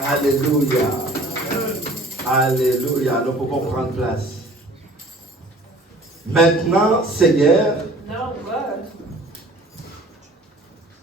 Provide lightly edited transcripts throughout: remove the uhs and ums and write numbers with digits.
Alléluia. Alléluia. Nous pouvons prendre place. Maintenant, Seigneur, Now, God,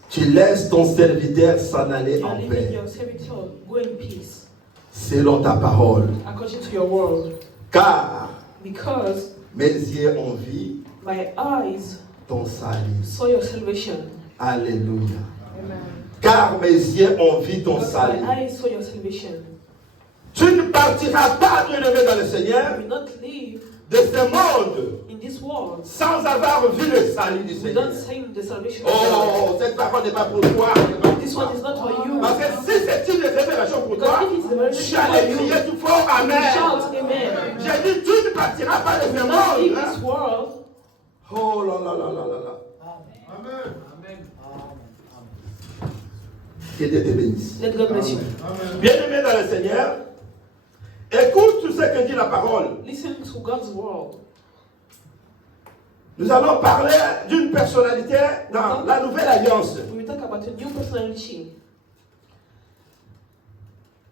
tu laisses ton serviteur s'en aller you are en leaving paix, your servitor, go in peace, selon ta parole. according to your word. Car Because mes yeux ont vu my eyes ton salut. saw your salvation. Alléluia. Amen. Car mes yeux ont vu ton Because salut. my eyes saw your salvation. Tu ne partiras pas, bien-aimé dans le You Seigneur, will not live de ce monde in this world sans avoir vu le salut du Seigneur. without seeing the salvation of God. Oh, cette parole n'est pas pour toi. This one is not for you. Parce que si c'est une révélation pour toi, Because if it's the tu revelation allais for you, crier tout fort, you Amen. shout Amen. J'ai dit, tu ne partiras pas de ce You will not leave monde. this world. Oh là là là là là là. Amen. Que Dieu te bénisse. Let God bless you. Bien-aimé dans le Seigneur, écoute tout ce que dit la parole. Listen to God's word. Nous allons parler d'une personnalité dans la nouvelle alliance. We will talk about a new personality.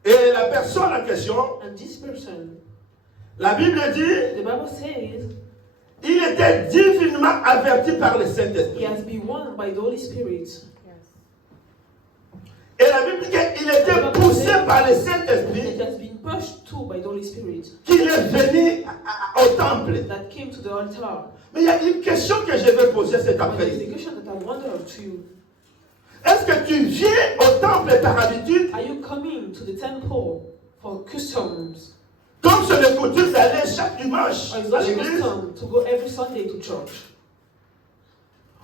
Et la personne en question, And this person, la Bible dit, the Bible says, il était divinement averti par le he Saint-Esprit. has been won by the Holy Spirit. Et la Bible dit qu'il était poussé par le It Saint-Esprit, has been pushed to by the Holy Spirit qu'il est venu au temple. that came to the altar. Mais il y a une question que je vais poser cet But there is a après-midi. question that I wonder to you. Est-ce que tu viens au temple par habitude, Are you coming to the temple for customs? comme c'est le coutume d'aller chaque dimanche Or is à that l'église? custom to go every Sunday to church?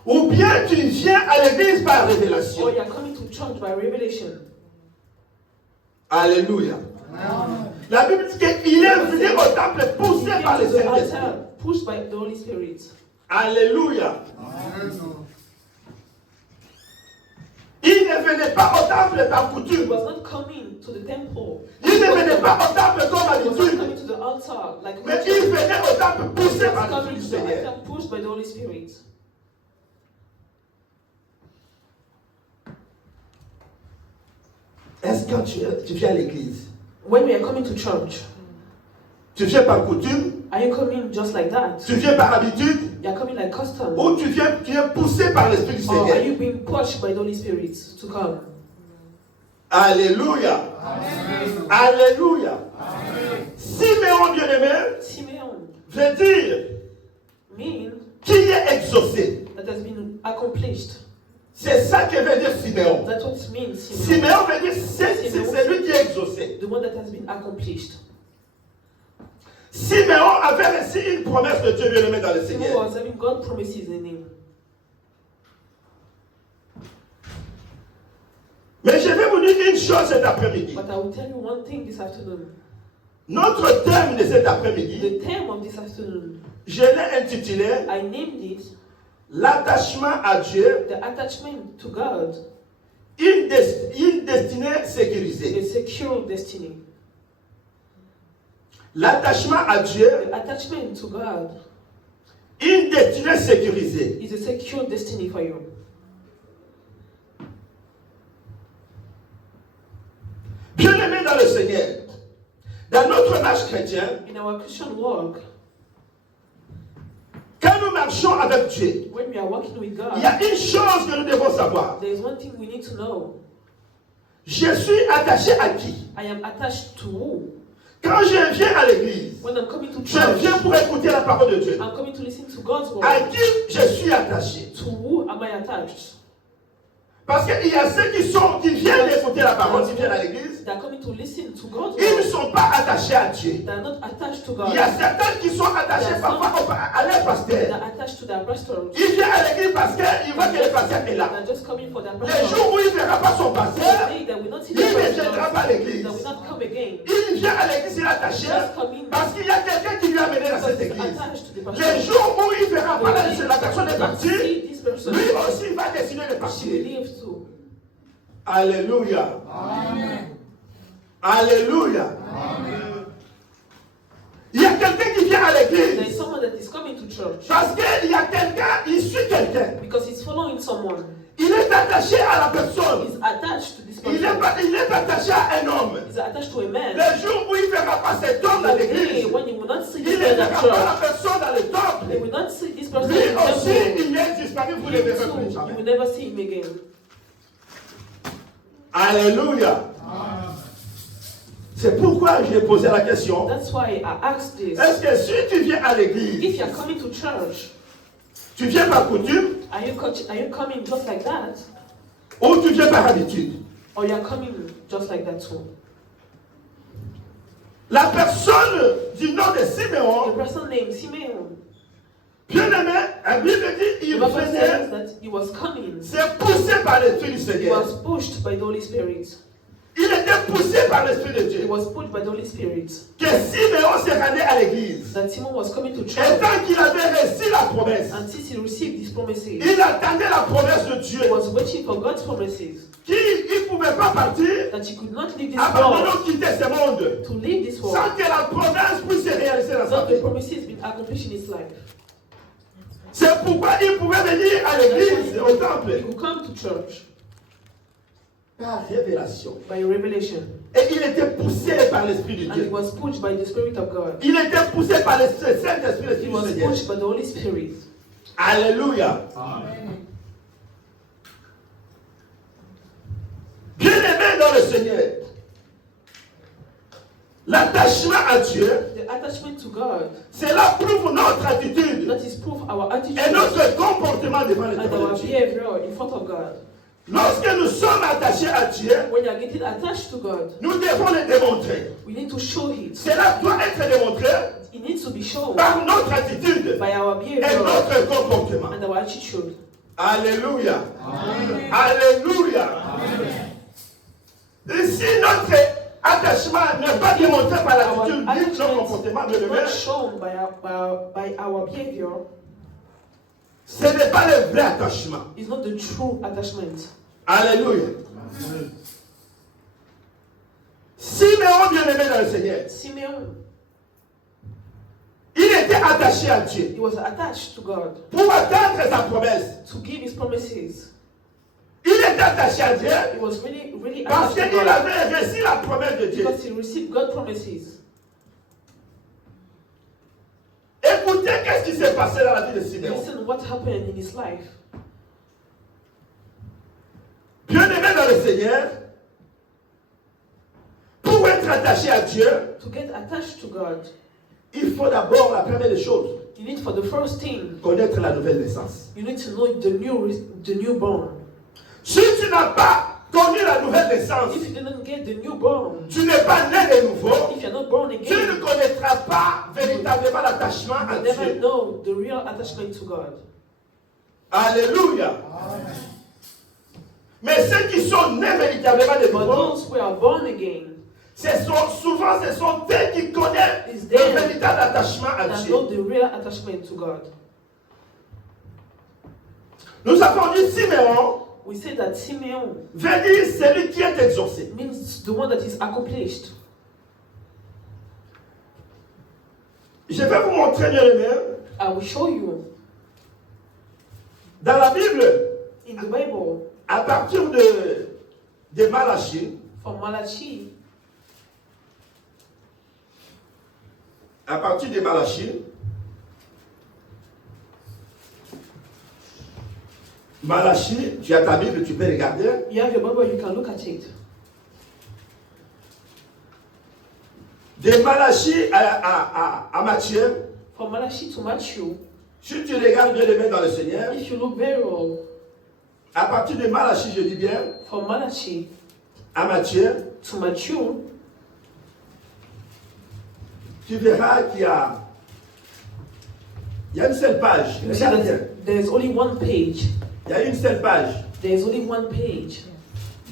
Ou bien tu viens à l'église par révélation? Or you are coming to church by revelation? Alléluia. La Bible dit qu'il est venu au temple He poussé came par le to the Saint-Esprit. altar, pushed by the Holy Spirit. Alléluia. Il ne venait pas au temple par He coutume. was not coming to the temple. Il ne venait pas au temple comme He was not habitude. coming to the altar like Mais il venait au temple He poussé was par coming l'Esprit to du the Seigneur. altar, pushed by the Holy Spirit. Est-ce que tu viens à l'église? When we are coming to church, Tu viens par coutume? are you coming just like that? Tu viens par habitude? You are coming like custom? Ou tu es poussé par l'Esprit du Or are Seigneur? you being pushed by the Holy Spirit to come? Alléluia. Alléluia. Siméon bien-aimé Simeon veut dire mean qui est exaucé. that has been accomplished. C'est ça que veut dire Siméon. That's what it means. Simeon. Siméon veut dire c'est celui qui est exaucé. The one that has been accomplished. Siméon avait reçu une promesse de Dieu bien-aimé dans le Simeon Seigneur. was having God promises in him. Mais je vais vous dire une chose cet après-midi. But I will tell you one thing this afternoon. Notre thème de cet après-midi, The theme of this afternoon, je l'ai intitulé I named it L'attachement à Dieu, The Attachment to God, une destinée sécurisée. a secure destiny. L'attachement à Dieu, The attachment to God une destinée sécurisée. is a secure destiny for you. Bien-aimé dans le Seigneur, dans notre marche chrétienne, In our Christian walk, quand nous marchons avec Dieu, when we are walking with il God, y a une chose que nous devons savoir. there is one thing we need to know. Je suis attaché à qui? I am attached to who? Quand je viens à l'église, When I'm coming to je church, viens pour écouter la parole de Dieu. I'm coming to listen to God's À word. qui je suis attaché? To who am I attached? Parce qu'il y a ceux qui viennent écouter la parole, qui viennent à l'église, They are coming to listen to God's ils ne word. sont pas attachés à Dieu. They are not attached to Il God. y a certains qui sont attachés parfois à leur They pasteur. are attached to their pastor. Il vient à l'église parce qu'il voit que le pasteur est là. They are just coming for their Les pastor. jours où il ne verra pas son pasteur, They will not see il ne their viendra pas à pastor. l'église. They will not come again. Il vient à l'église, il est attaché Just coming parce qu'il y a quelqu'un qui lui a amené dans cette because he's église. attached to the Les pastor. jours où il verra pas la personne est They will partie, see this person. lui aussi il va décider de She partir. believes too. Alléluia. Alléluia. Il y a quelqu'un qui vient à There l'église is someone that is coming to church parce qu'il y a quelqu'un, il suit quelqu'un. because he's following someone. Il est attaché à la personne. He's attached to this Il person. est attaché à un homme. He's attached to a man. Le jour où il ne verra pas cet homme dans The day l'église, when you will not see il this ne man verra at pas church, la personne dans le you temple. will not see this person Lui in the aussi, temple. il est disparu, vous ne le You verrez too, plus you jamais. will never see him again. Alléluia. C'est pourquoi j'ai posé la question. That's why I asked this. Est-ce que si tu viens à l'église, If you are coming to church, tu viens par coutume are you coming just like that? ou tu viens par habitude? Or you are coming just like that too? La personne du nom de The Siméon, person named Simeon, bien aimé, la Bible dit the il Bible venait, says that he was coming. c'est poussé par l'Esprit du He Seigneur. was pushed by the Holy Spirit. Il était poussé par l'Esprit de He Dieu. was pushed by the Holy Spirit. Que Siméon s'est rendu à l'église. That Simon was coming to Et church. tant qu'il avait reçu la promesse, And since he received these promises, il attendait la promesse de Dieu. he was waiting for God's promises. Qu'il ne pouvait pas partir, That he could not leave this abandonnant world, quitter ce monde, to leave this world, sans que la promesse puisse se réaliser dans sa without the vie. promises being accomplished in his life. C'est pourquoi il pouvait venir à l'église, au He temple, could come to church par révélation. by revelation. Et il était poussé par l'Esprit de And he Dieu. was pushed by the Spirit of God. Il était poussé par le Saint-Esprit, He l'Esprit du was Seigneur. pushed by the Holy Spirit. Alléluia. Bien aimé dans le Seigneur, l'attachement à Dieu, The attachment to God, cela prouve notre attitude that is proof our attitude et notre comportement devant le and trône our de Dieu. behavior in front of God. Lorsque nous sommes attachés à Dieu, When you are getting attached to God, nous devons le démontrer. we need to show it. Cela doit être démontré It needs to be shown par notre attitude by our et behavior notre comportement. and our attitude. Alléluia. Alléluia. Et si notre attachement n'est pas démontré par l'attitude ni notre comportement, Attachment bien is aimé, not shown by our behavior. ce n'est pas le vrai attachement. It's not the true attachment. Alléluia. Siméon, bien aimé dans le Seigneur, Simeon, il était attaché à Dieu he was attached to God pour atteindre sa promesse. to give his promises. Il était attaché à Dieu He was really parce attached to qu'il God avait reçu la promesse de Dieu. because he received God's promises. Écoutez, qu'est-ce qui s'est passé dans la vie de Siméon. Listen what happened in his life. Bien aimé dans le Seigneur, pour être attaché à Dieu, To get attached to God, il faut d'abord, la première des choses, you need for the first thing, connaître la nouvelle naissance. you need to know the newborn. Si tu n'as pas connu la nouvelle naissance, If you didn't get the newborn, tu n'es pas né de nouveau, if you're not born tu ne again, connaîtras pas véritablement l'attachement à you never Dieu. know the real attachment to God. Alléluia. Mais ceux qui sont nés véritablement de But nouveau, those who are born again, souvent ce sont eux qui connaissent Is le them véritable attachement à that Dieu. know the real attachment to God. Nous avons dit Siméon We say that Simeon veut dire celui qui est exaucé. means the one that is accomplished. Je vais vous montrer, bien aimé, I will show you dans la Bible, in the Bible à partir de Malachie, from Malachi, à partir de Malachie, Malachie, tu as ta Bible, tu peux regarder. you have your Bible, you can look at it. De Malachie à Matthieu, From Malachi to Matthew, si tu regardes bien aimé dans le Seigneur, if you look very well, à partir de Malachie, je dis bien, from Malachi à Matthieu, to Matthew, tu verras qu'il y a une seule page. you see Regarde bien. that there is only one page. Il y a une seule page. There is only one page.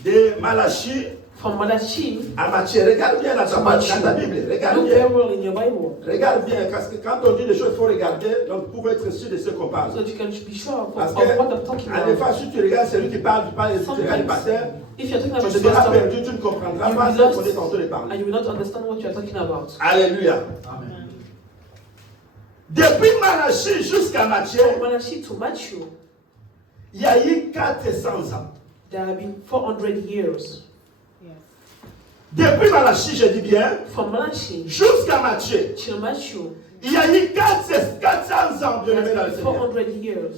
De Malachie From Malachi à Matthieu. Regarde bien dans ta, Matthieu. dans ta Bible. Regarde Look bien. very well in your Bible, Regarde bien. Parce que quand on dit des choses, il faut regarder. Donc, pour être sûr de ce qu'on parle. so that you can be sure of Parce what I'm que, talking à des about. fois, si tu regardes celui qui parle, tu parles, si tu regardes le pasteur, If you're talking tu about the seras pastor, perdu, tu ne comprendras you pas will ce qu'on lost. est en train de parler. and you will not understand what you are talking about. Alléluia. Depuis Malachie jusqu'à Matthieu, From Malachi to Matthew, il y a eu 400 ans. There have been 400 years. Depuis Malachie, je dis bien, From Malachi jusqu'à Matthieu, till Matthew, il y a eu 400 ans de there lever dans le has been Seigneur. 400 years.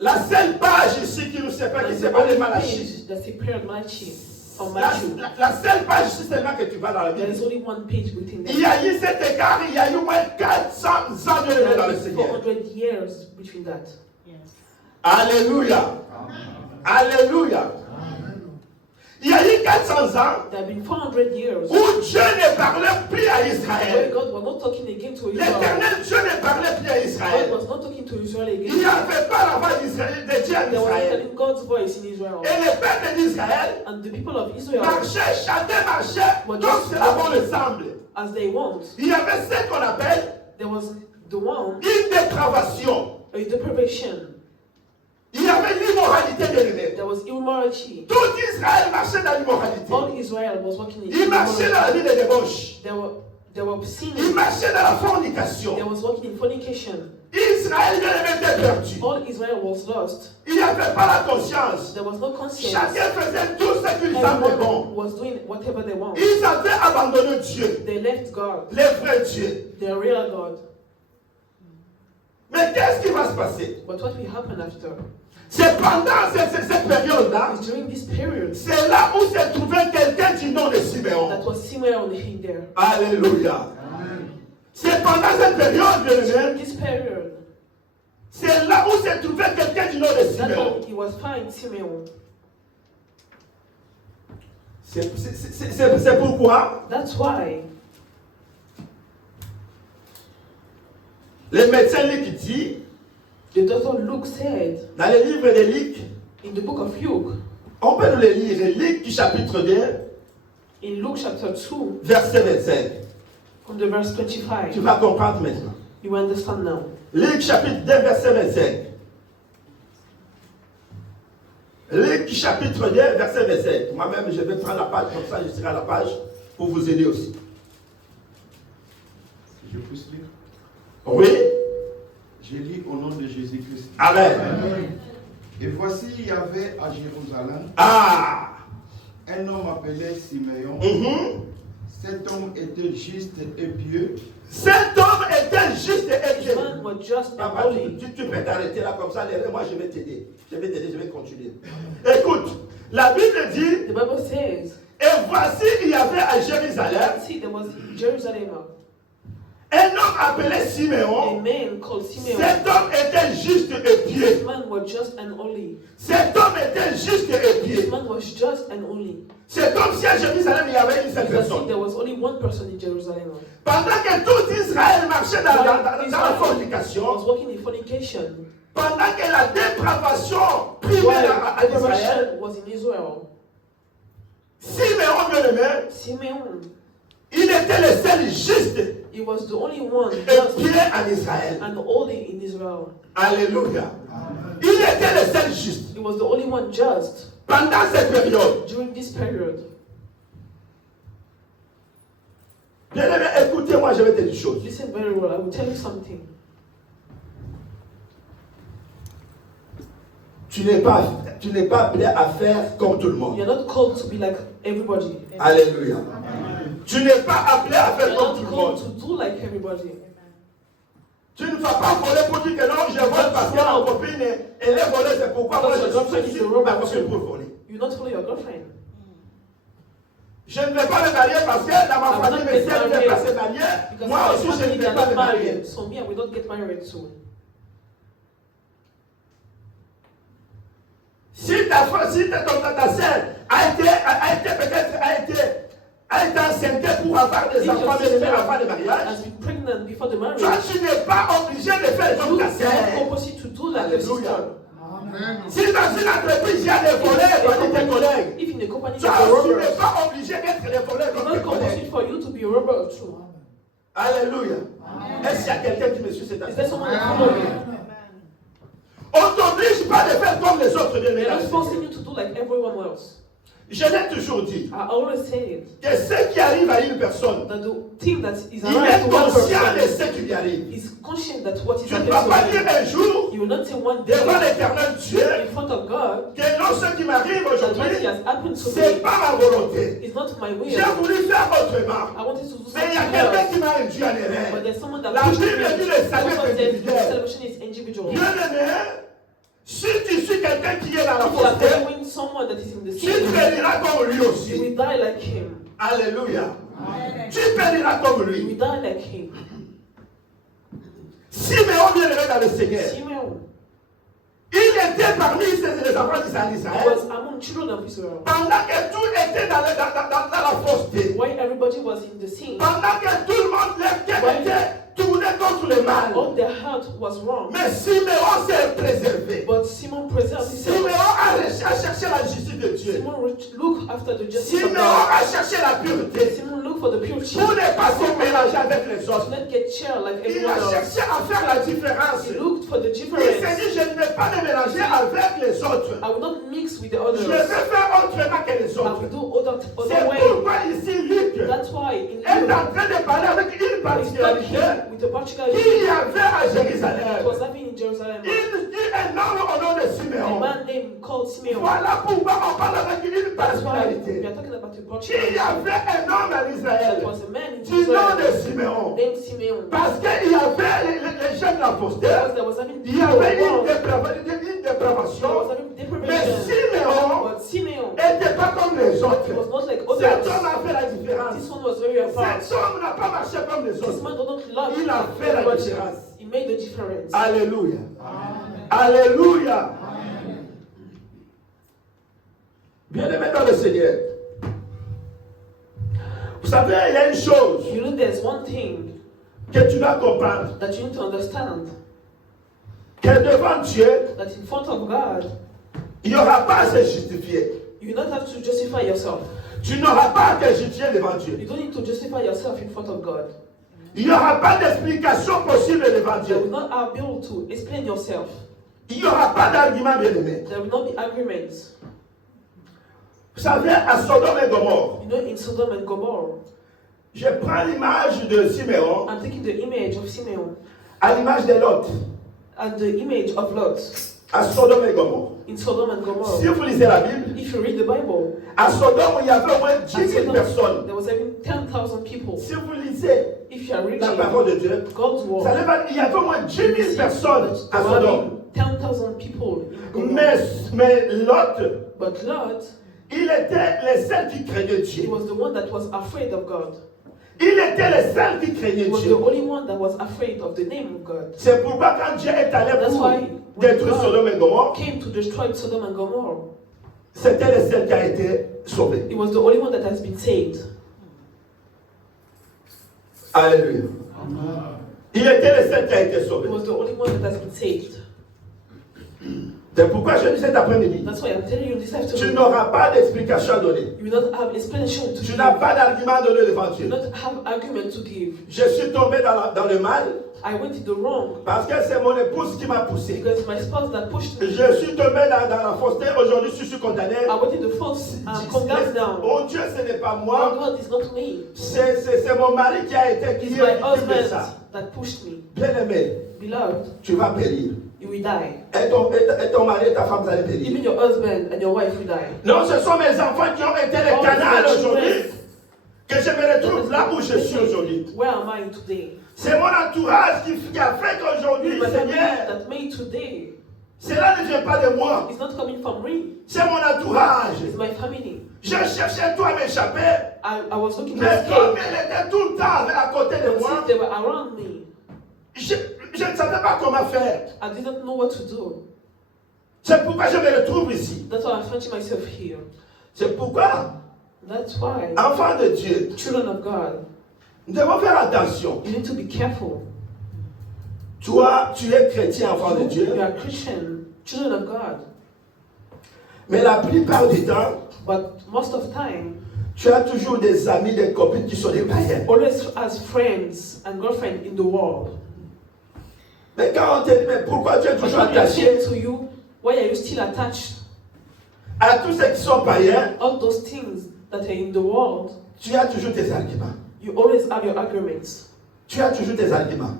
La seule page ici qui nous sépare, qui sépare les Malachie. Page that separate Malachi from La, Matthew. la seule page ici seulement que tu vas dans la There Bible. is only one page within Il y a that. eu cet écart, il y a eu au moins 400 ans de lever There dans le has been Seigneur. 400 years between that. Alléluia. Alléluia. Il y a eu 400 ans There have been 400 years où Dieu ne parlait plus à where Israël. God was not talking again to Israel. L'éternel Dieu ne parlait plus à God Israël. was not talking to Israel Il n'y again. avait pas la voix d'Israël, de Dieu en They were Israël. hearing God's voice in Israel. Et le peuple d'Israël And the people of Israel, marchait, chantait, marchait, Well, donc just c'est la bonne semble. as they want, Il y avait ce qu'on appelle there was the one, une dépravation. a deprivation. Il y avait l'immoralité de lui-même. There was immorality. Tout Israël marchait dans l'immoralité. All Israel was walking in Il marchait dans la immorality. vie des débauches. They were Il sinning. marchait dans la They fornication. was walking in fornication. Israël était perdu. All Israel was lost. Il n'y avait pas la conscience. There was no conscience. Chacun faisait tout ce qu'il semblait bon. Everyone was doing whatever they want. Ils avaient abandonné Dieu, They left God, le vrai Dieu. the real God. Mais qu'est-ce qui va se passer? But what will happen after? C'est pendant cette période-là, Is during this period c'est là où s'est trouvé quelqu'un du nom de Siméon. that was Simeon in there. Alléluia. C'est pendant cette période, bien During aimé, this period, c'est là où s'est trouvé quelqu'un du nom de that's Siméon. when he was found Simeon. C'est pourquoi That's why les médecins Luc dit, the doctor Luke said dans le livre de Luc, in the book of Luke, on peut nous le lire, Luc chapitre 2, in Luke chapter 2, verset 25. from the verse Tu 25, vas comprendre maintenant. you understand now. Luc chapitre 2, verset 25. Luc chapitre 2, verset 25. Moi-même, je vais prendre la page, comme ça je serai à la page pour vous aider aussi. Si je puisse lire. Oui? Je lis au nom de Jésus-Christ. Amen. Et voici, il y avait à Jérusalem Ah! un homme appelé Siméon. Mhm. Cet homme était juste et pieux. Cet homme était juste et This pieux. man was just and Papa, holy. tu peux t'arrêter là comme ça, moi je vais t'aider. Je vais t'aider, je vais continuer. Écoute, la Bible dit, The Bible says, et voici il y avait à Jérusalem see, there was in Jerusalem un homme appelé a Siméon. man called Simeon. Cet homme était juste et pieux. This man was just and holy. Cet homme était juste et This pieux. man was just and holy. C'est comme si à Jérusalem il y avait une seule Because see, personne. there was only one person in Jerusalem. Pendant que tout Israël marchait dans la Israel fornication, was walking in fornication. pendant que la dépravation primait While à Israël, depravation was in Israel, Siméon bien-aimé, Simeon, il était le seul juste he was the only one et just pieux en Israël. and holy in Israel. Alléluia. Il était le seul juste. He was the only one just Pendant cette période, during this period. bien-aimé, écoutez-moi, je vais te dire une chose. Listen very well, I will tell you something. Tu n'es pas appelé à faire comme tout le monde. You're not called to be like everybody. Alléluia. Tu n'es pas appelé à faire You're comme not tout le called monde. to do like everybody. Tu ne vas pas voler pour dire que non, je vole parce que ma copine, elle est volée, c'est pourquoi moi je suis ma copine pour voler. You not follow your girlfriend. Je ne vais pas me marier parce que dans ma I'm famille, not mes get sœurs ne veulent married pas se marier. Because Moi my aussi, je ne family, vais they're pas not me marier. married. So me, I will not get married soon. Si ta sœur a été enceinte pour avoir des If your enfants, sister mais avant le mariage, has been pregnant before the marriage, toi, tu n'es pas obligé de faire comme you ta are sœur. not compulsory to do like your sister. Alléluia. Si dans une entreprise, il y a des voleurs parmi tes collègues, If in a company toi, there are tu n'es robbers, pas obligé d'être des voleurs it's comme not tes collègues. compulsory for you to be a robber too. Alléluia. Est-ce qu'il y a quelqu'un qui me suit cette Is there année? someone who follow you? On ne t'oblige pas de faire comme les autres. Bien They're not aimés. forcing you to do like everyone else. Je l'ai toujours dit, I always say it, que ce qui arrive à une personne, that the thing that is il est around to one conscient de person ce qui lui arrive. is conscious that what is Tu ne vas pas happening dire to un jour, you. You will not say one devant day l'éternel Dieu, in front of God que non, ce qui m'arrive that what aujourd'hui, has happened to c'est me pas ma volonté. is not my will. J'ai voulu faire autrement. I wanted to do Mais il y a something quelqu'un else. qui m'a induit en But erreur. there's someone that La pushed Bible me. dit le salut Someone est said individuel. salvation is individual. Bien-aimé, si tu suis quelqu'un qui est dans la If you are fausseté, following someone that is in the tu sin, périras comme lui you aussi. will die like him. Alléluia. Tu périras comme You lui. will die like him. Siméon bien-aimé dans le Seigneur, Simeon il était parmi les enfants d'Israël. was among children of Israel. Pendant que tout était dans la fausseté, While everybody was in the sin, pendant que tout le monde leur cœur était tourné contre le mal. all their heart was wrong. Mais Siméon s'est préservé. But Simon preserved Siméon himself. a cherché la justice de Dieu. Simon looked after the justice of Siméon God. a cherché la pureté Simon looked for the purity. pour ne pas se mélanger avec les To autres. not get share like Il everyone a else. cherché à faire la différence. He looked for the Il s'est difference. dit, je ne vais pas me mélanger avec les autres. I will not mix with the Je vais others. faire autrement que les I will autres. do other C'est way. pourquoi ici Luc That's why in est Luke, en train de parler avec une he's particularité talking with a particularity qu'il y avait à that Jérusalem. was happening in Jerusalem. Il dit un homme au nom de A Siméon. man named called Simeon. Voilà pourquoi on parle avec une That's why we particularité. are talking about a Il y particularity. avait un homme en That Israël was a man in du nom de Israel Siméon. named Simeon. Parce qu'il y avait les gens de la fausseté. Because there was having Il y avait une there dépravation. was having Mais deprivation. Siméon But Simeon, n'était pas comme les he autres. was not like Cet homme others. a fait la différence. This one was very apart. Cet homme n'a pas marché comme les This autres. man did not love Il a fait la everybody. différence. He made the difference. Alléluia. Alléluia. Bien-aimé dans le Seigneur. Vous savez, il y a une chose You know, there's one thing que tu dois comprendre. that you need to understand, Que devant Dieu, that in front of God, il n'y aura pas à se justifier. you don't have to justify yourself. Tu n'auras pas à te justifier devant Dieu. You don't need to justify yourself in front of God. Il n'y aura pas d'explication possible devant You will Dieu. not be able to explain yourself. Il n'y aura pas d'argument, bien-aimé. There will not be arguments. Vous savez, à Sodome et Gomorrhe, You know, in Sodom and Gomorrah, je prends l'image de Siméon I'm taking the image of Simeon à l'image de Lot, and the image of Lot à Sodome et Gomorrhe. in Sodom and Si Gomorrah. vous lisez la Bible, If you read the Bible, à Sodome, il y avait au moins 10 at 000 Sodom, personnes. there was even 10,000 people. Si vous lisez If you are reading la parole de Dieu, God's vous word, allez voir, il y avait au moins 10 000 personnes à there were Sodome. 10,000 people in Gomorrah. Mais Lot, But Lot, il était le seul qui craignait he Dieu. was the one that was afraid of God. Il était le seul qui craignait He was the Dieu. only one that was afraid of the name of God. C'est pourquoi quand Dieu est allé That's pour why détruire Sodome et Gomorrhe, came to destroy Sodom and Gomorrah. c'était le seul qui a été sauvé. He was the only one that has been saved. Alléluia. Il était le seul qui a été He sauvé. was the only one that has been saved. C'est pourquoi je dis cet après-midi, That's why I'm telling you this tu afternoon. n'auras pas d'explication à donner. You will not have explanation to Tu give. n'as pas d'argument à donner devant You Dieu. will not have argument to give. Je suis tombé dans le mal I went in the wrong parce que c'est mon épouse qui m'a poussé. because my spouse that pushed me. Je suis tombé dans la fausseté. Aujourd'hui, je suis condamné. I went in the false condemned now. Oh Dieu, ce n'est pas Oh moi. God, it's not me. C'est mon mari qui a été It's qui my est victime de husband ça. that pushed me. Bien-aimé, Beloved, tu vas périr. you will die. Et ton mari et ta femme, vous allez périr. Even your husband and your wife will die. Non, ce sont mes enfants qui ont été les All canals my aujourd'hui. children. Que je me retrouve là où je suis aujourd'hui. Where am I today? C'est mon entourage qui a fait qu'aujourd'hui, It's my family Seigneur, that made today. cela ne vient pas de moi. It's not coming from me. C'est mon entourage. It's my family. Je cherchais tout à m'échapper. I was looking to Mais comme escape. elle était tout le temps à côté de But moi, since they were around me, je ne savais pas comment faire. I didn't know what to do. C'est pourquoi je me retrouve ici. That's why I'm finding myself here. C'est pourquoi, That's why, enfants de Dieu, children of God, nous devons faire attention. you need to be careful. Toi, tu es chrétien, enfant de Dieu. You are Christian, children of God. Mais la plupart du temps, But most of the time, tu as toujours des amis, des copines qui sont des païens. always has friends and girlfriends in the world. Mais quand on te dit, mais pourquoi tu es But toujours when they are attaché? saying to you, why are you still attached? à tous ceux qui sont païens, all those things that are in the world, tu as toujours tes arguments. you always have your arguments. Tu as toujours tes arguments.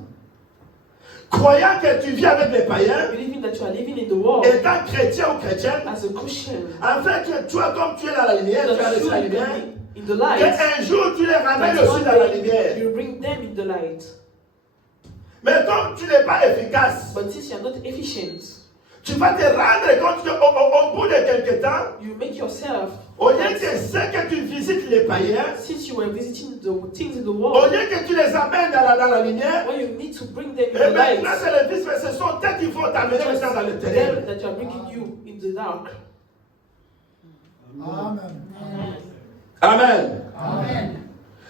Croyant que tu vis avec les païens, Believing that you are living in the world étant chrétien ou chrétienne, as a Christian, afin que toi, comme tu es dans la lumière, tu as that laissé you la can lumière, be in the light, qu'un jour tu les ramènes that aussi one dans la day lumière. you bring them in the light. Mais comme tu n'es pas efficace, But since you are not efficient, tu vas te rendre compte qu'au bout de quelque temps, you make yourself, au lieu que c'est que tu visites les païens, since you were visiting the things in the au world, lieu que tu les amènes dans la lumière, when you need to bring them in et the light, maintenant c'est le vice, ce sont eux qui vont t'amener just maintenant dans le ténèbres. them that you are bringing you in the dark. Amen. Amen.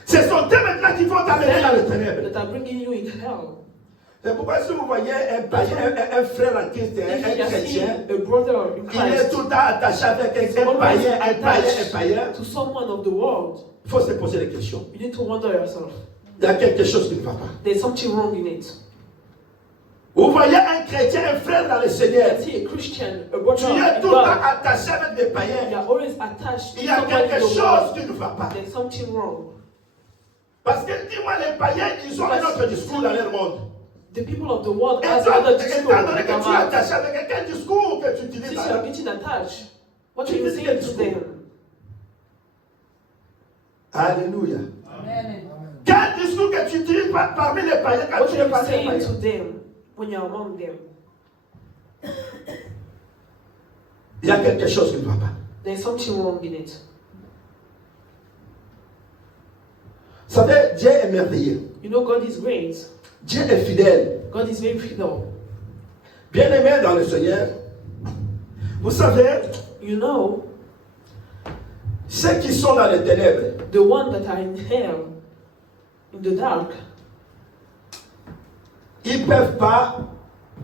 Ce sont eux maintenant qui vont t'amener dans le ténèbres. That are bringing you in hell. C'est pourquoi si vous voyez un païen, un frère en Christ, If un you are chrétien, seeing a brother in il est Christ, tout le temps attaché avec is un always païen, un attached païen. to someone of the world, Il faut se poser des questions. you need to wonder yourself. Il y a quelque chose qui ne va pas. There's something wrong in it. Vous voyez un chrétien, un frère dans le Seigneur, You see a Christian, a tu brother es in tout le temps God, attaché avec des you païens. are always attached to Il y a someone in quelque the chose world. qui ne va pas. There's something wrong. Parce que dis-moi, les païens, ils ont un autre discours dans leur monde. The people of the world Et has toi, another étant discourse. donné que tu es attaché avec quel discours que tu utilises Since dans you are leur... getting attached, what Tu are you dis saying quel to discours? them? Alléluia. Amen. Quel discours que tu utilises parmi les païens quand What tu are es you parmi les saying païens? to them when you are among them? Il y a quelque chose qui ne va pas. There's something wrong in it. Vous savez, Dieu est merveilleux. You know, God is great. Dieu est fidèle. God is very fidel. Bien-aimé dans le Seigneur, vous savez, You know, ceux qui sont dans les ténèbres, the ones that are in hell, in the dark, ils ne peuvent pas,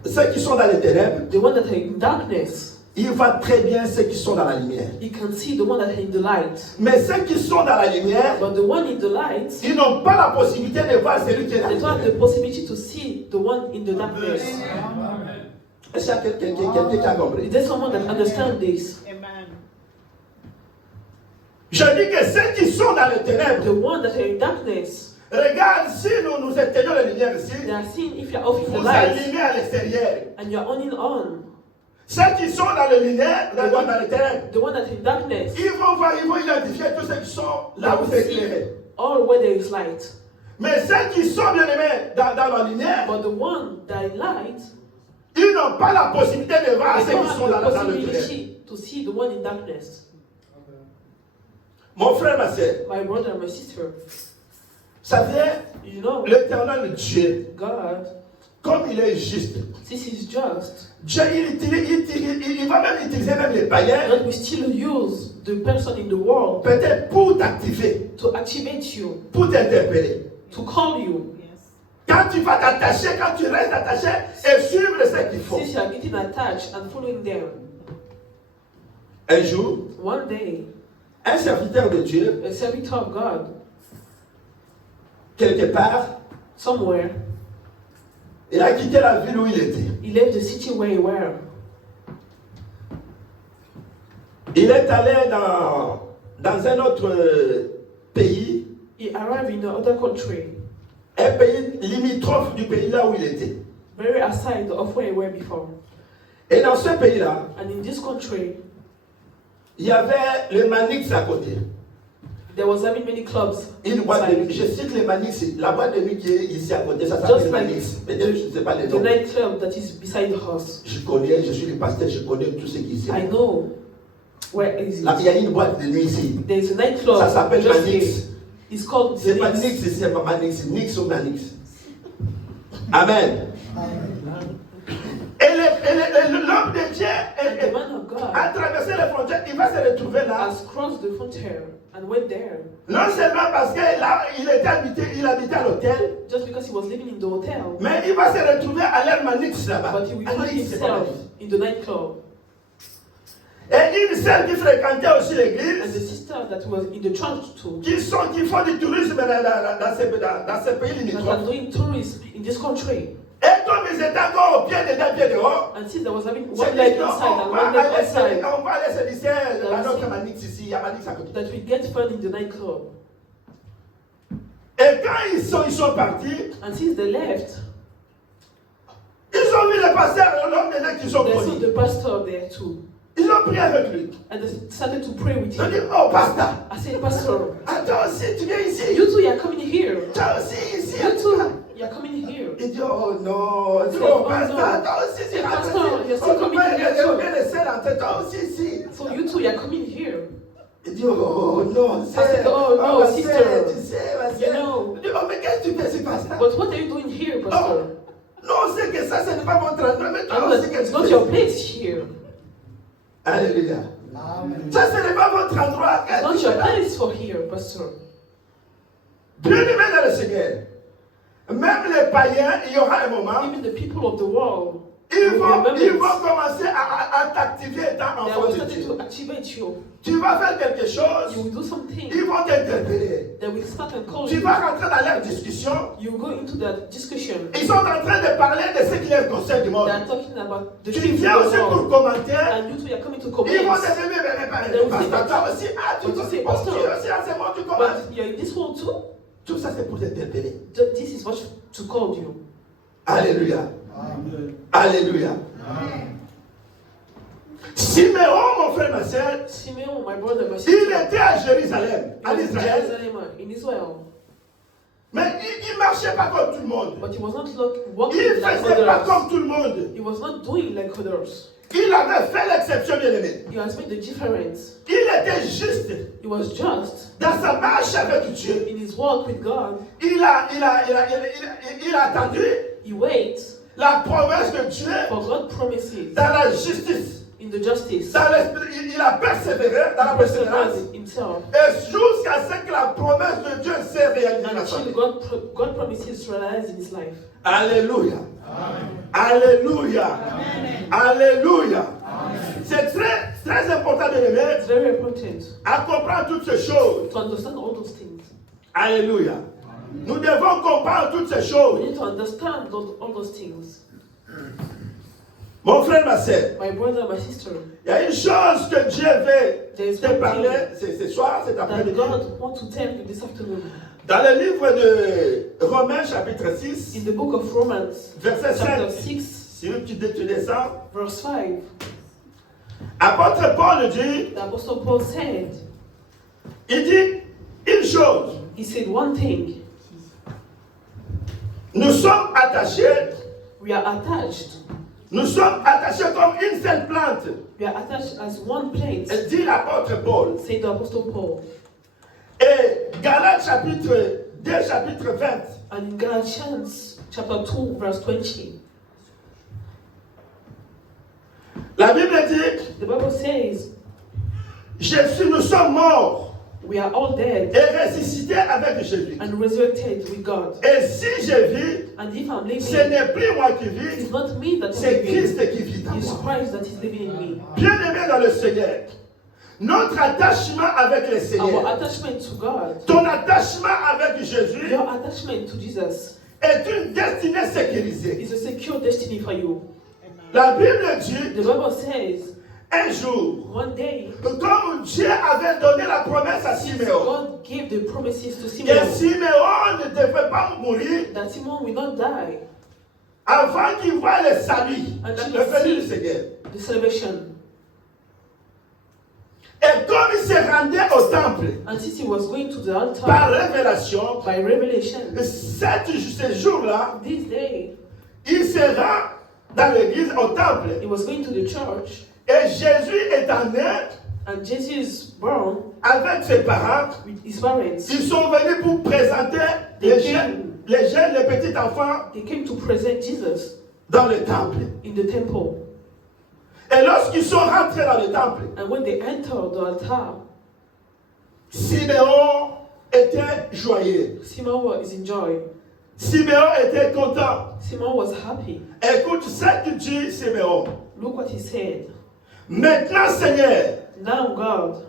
ceux qui sont dans les ténèbres, the ones that are in darkness, ils voient très bien ceux qui sont dans la lumière. you can see the ones that are in the light. Mais ceux qui sont dans la lumière, But the one in the light, ils n'ont pas la possibilité de voir celui qui est dans la they don't have the lumière. possibility to see the one in the darkness. Est-ce qu'il y a quelqu'un qui a compris? Is there someone that understands this? Je dis que ceux qui sont dans les ténèbres, The one that are in darkness, regarde, si nous éteignons la lumière ici, they are seeing if you are off in the vous light allumez à l'extérieur. and you are on in on. Ceux qui sont dans les lumières, dans les ténèbres, The one that are in darkness, ils vont voir, ils vont identifier tous ceux qui sont là où c'est éclairé. all where there is light. Mais ceux qui sont bien aimés dans la lumière, But the one that in light, ils n'ont pas la possibilité de voir they ceux don't qui have sont the dans le ténèbre. possibility to see the one in darkness. Mon frère, ma soeur, My brother and my sister, ça vient, you know, l'éternel Dieu, God, comme il est juste, this is just. Dieu, il va même utiliser même les païens, God will still use the person in the world peut-être pour t'activer, to activate you, pour t'interpeller. to call you. Quand tu vas t'attacher, quand tu restes attaché et suivre ce qu'il faut. Since you are getting attached and following them, Un jour, one day, un serviteur de Dieu, a servitor of God, quelque part, somewhere, il a quitté la ville où il était. he left the city where he were. Il est allé dans un autre pays, He arrived in another country, un pays limitrophe du pays là où il était. very aside of where he were before. Et dans ce pays-là, And in this country, il y avait le Manix à côté. there was having many clubs. Une boîte de inside. nuit. Je cite le Manix, la boîte de nuit qui est ici à côté, ça Just s'appelle like Manix. Peut-être je ne sais pas les The noms. nightclub that is beside us. Je connais, je suis le pasteur, je connais tout ce qui est ici. I know where is Là, il y a it. une boîte de nuit ici. There is a nightclub. Ça s'appelle just Manix. here. It's called C'est pas Manix. Nix, c'est pas Manix, Nix ou Manix. Amen. Et l'homme de Dieu And the man of God a traversé les frontières, il va se retrouver là. has crossed the frontier and went there Non seulement parce qu'il était habité, il habitait à l'hôtel, just because he was living in the hotel, mais il va se retrouver à l'Hermanix là-bas. but he will À find Nix, c'est pas himself Manix. in the nightclub. Et une sœur qui fréquentait aussi And l'église, the sister that was in the church too, qui font du tourisme dans ces pays that are limitrophes. doing tourism in this country. Et comme ils ils étaient encore au pied dedans, pied dehors. Until there was having C'est one leg dit, non, inside and on one va leg outside. aller se lycée, la That's nôtre it. Manix ici, il y a Manix à côté. That we get fun in the nightclub. Et quand ils sont partis, And since they left, ils ont vu le pasteur, l'homme de qui sont they saw connus. the pastor there too. Ils ont prié avec lui. And they started to pray with Ils ont dit, him. oh pasteur, I said, Pastor, ah, toi aussi tu viens ici. you too, you're coming here. Toi aussi ici. You too, you're coming here. Il dit, oh non. Il dit, said, oh oh, pasteur, no. toi aussi tu rentres Pastor, ici. you're still On peut coming pas here too. laisser rentrer, toi aussi ici. So you too, you're coming here. Il dit, oh non, said, oh, no, ma sister. sœur, tu sais, ma You sœur. know. Il dit, oh mais qu'est-ce que tu fais ici, pasteur? But what are you doing here, Pastor? Non, c'est que ça, ce n'est pas votre endroit, mais I toi know aussi, that qu'est-ce it's que tu not fais? your place here. Alléluia. Amen. Ça, ce n'est pas votre endroit. It's not your place for here, Pastor. Bien-aimés dans le Seigneur, même les païens, il y aura un moment, Even the people of the world, ils will vont remember commencer à t'activer étant they enfant will de start Dieu. to activate you. Tu vas faire quelque chose, You will do something. ils vont t'interpeller. They will start and call Tu you. vas rentrer dans leur discussion. You go into that discussion. Ils sont en train de parler de ce qui les concerne du monde. They are talking about the Tu things viens of aussi the pour world. commenter. And you two are coming to Ils vont comments. te dire, mais parler They de will say, pasteur. Toi aussi, ah, tu but you say, commences. Pastor. Tu aussi, ah, c'est bon, tu commences. But you're in this world too. Tout ça, c'est pour t'interpeller. This is what to call you. Alléluia. Amen. Alléluia. Siméon, mon frère, ma soeur, Simeon, my brother, my il sister, était à Jérusalem, he en was in Israël. Jerusalem, in Israel. Mais il ne marchait pas comme tout le monde. But he was not walking Il ne like faisait pas others. comme tout le monde. He was not doing like others. Il avait fait l'exception, bien aimé. He has made the difference. Il était juste He was just dans sa marche avec Dieu. in his walk with God. Il a attendu He waits la promesse de Dieu for God's promises dans la justice. in the justice. Dans l'esprit, il a persévéré dans la persévérance. Perseverance himself Et jusqu'à ce que la promesse de Dieu s'est réalisée dans sa vie. until God promises to realize in his life. Alléluia. Amen. Alléluia. Alléluia. C'est très, très important de l'aimer, It's very important à comprendre toutes ces choses. to understand all those things. Alléluia. Nous devons comprendre toutes ces We choses. need to understand all those things. Mon frère, ma soeur, My brother, my sister, il y a une chose que Dieu veut there is te one parler thing ce soir, cet that après-midi. God wants to tell you this afternoon. Dans le livre de Romains, chapitre 6, In the book of Romans, verset 5, chapter 6, si tu descends, verse 5, apôtre Paul dit, the Apostle Paul said, il dit une chose, he said one thing. nous sommes attachés, We are attached. nous sommes attachés comme une seule plante, We are attached as one plate, dit l'apôtre Paul. said the Apostle Paul. Et Galates chapitre 2, chapitre 20, And in Galatians chapter 2, verse 20, la Bible dit, the Bible says, nous sommes morts we are all dead et ressuscités avec Jésus. and resurrected with God. Et si je vis, And if I'm ce living, n'est plus moi qui vis, it's not me that is c'est living, Christ qui vit en it's moi. Christ that is living in me. Bien-aimé dans le Seigneur, notre attachement avec le Our Seigneur, attachment to God, ton attachement avec Jésus your attachment to Jesus, est une destinée sécurisée. is a secure destiny for you. La Bible dit, The Bible says, un jour, one day, comme Dieu avait donné la promesse à Siméon, God gave the promises to que Simeon Siméon ne devait pas mourir that Simon will not die. avant qu'il voie le salut, And that le venir du he Seigneur. see the salvation. Et comme il se rendait au temple, And since he was going to the altar par révélation, by revelation, ce jour-là, this day il se rend dans l'église, au temple, he was going to the church, et Jésus est en aide and Jesus is born avec ses parents. with his parents. Ils sont venus pour présenter les jeunes, les petits enfants They came to present Jesus dans le temple. in the temple. Et lorsqu'ils sont rentrés dans le temple, And when they entered the altar, Siméon était joyeux. Simon was in joy. Siméon était content. Simon was happy. Écoute ce que dit Siméon. Look what he said. Maintenant, Seigneur, Now, God,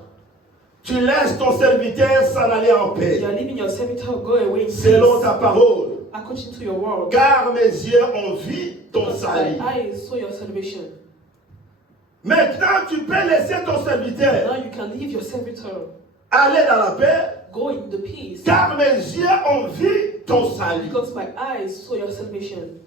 tu laisses ton serviteur s'en aller en you paix, are leaving your servitor go away in selon peace, ta parole. according to your word. Car mes yeux ont vu ton Because salut. my eyes saw your salvation. Maintenant, tu peux laisser ton serviteur Now you can leave your servitor. aller dans la paix. Go in the peace. Car mes yeux ont vu ton salut. Because my eyes saw your salvation.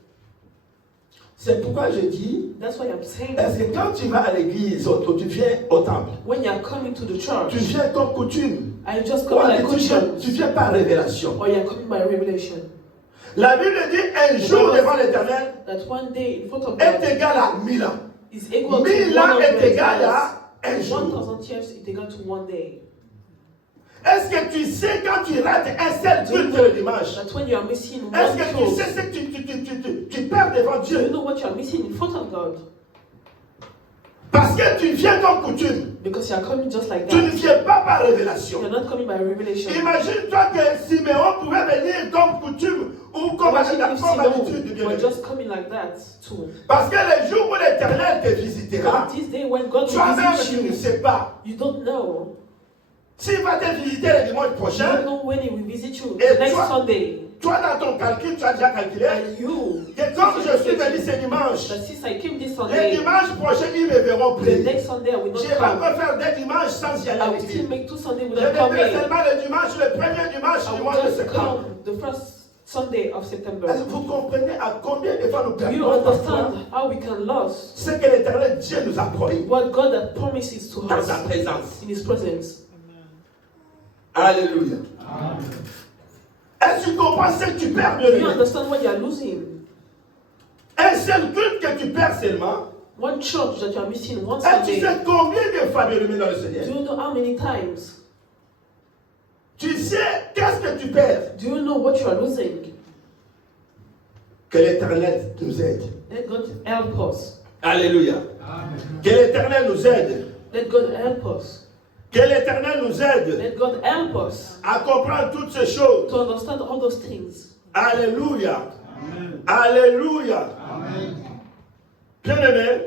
C'est pourquoi je dis, That's why I'm saying, est-ce que quand tu vas à l'église ou tu viens au temple, when you are coming to the church, tu viens comme coutume, are you just ou coming like tu viens, cushions, tu viens par révélation? or you are coming by revelation? La Bible dit un jour devant l'Éternel That one day in front of est God égal à 1000 ans. is equal to 1000 ans 100 est égal years. à un jour. 1,000 years is equal to one day. Est-ce que tu sais quand tu rates un seul culte le dimanche? That when you are missing Est-ce one que tu clothes, sais ce que tu perds devant do you Dieu? know what you are missing in front of God? Parce que tu viens comme coutume. Because you are coming just like Tu ne that. viens pas par révélation. You are not coming by revelation. Imagine-toi que Siméon pouvait venir comme coutume ou comme Imagine if habitude de Simon bien were aimer. just coming like that too. Parce que le jour où l'Éternel te visitera, But this day when God will toi-même visit tu ne you, sais pas. you don't know. S'il va te visiter le dimanche You don't prochain, know when He will visit you. Et Next toi- Sunday. toi dans ton calcul, tu as déjà calculé And you, que comme je suis venu ce dimanche, that since I came this le Sunday, dimanche prochain, ils me verront the prier. next Sunday I will Je not vais come. encore faire des dimanches sans y aller I à will still l'église. make 2 Sundays Je without coming. viendrai seulement le dimanche, le premier dimanche I du will mois de just septembre. come the first Sunday of September. Est-ce que vous comprenez à combien de fois nous Do you perdons parfois understand how we can lose ce que l'Éternel Dieu nous a promis what God has promises to dans us sa présence? in His presence? Alléluia. Est-ce que tu comprends ce que tu perds de Do you lui? understand what you are losing? Un seul culte que tu perds seulement. One church that you are missing one Et tu Sunday. sais combien de fois bien aimé dans le Do Seigneur? you know how many times? Tu sais qu'est-ce que tu perds? Do you know what you are losing? Que l'Éternel nous aide. Let God help us. Alléluia. Que l'Éternel nous aide. Let God help us. Que l'Éternel nous aide Let God help us à comprendre toutes ces choses. to understand all those things. Alléluia. Alléluia. Bien aimé,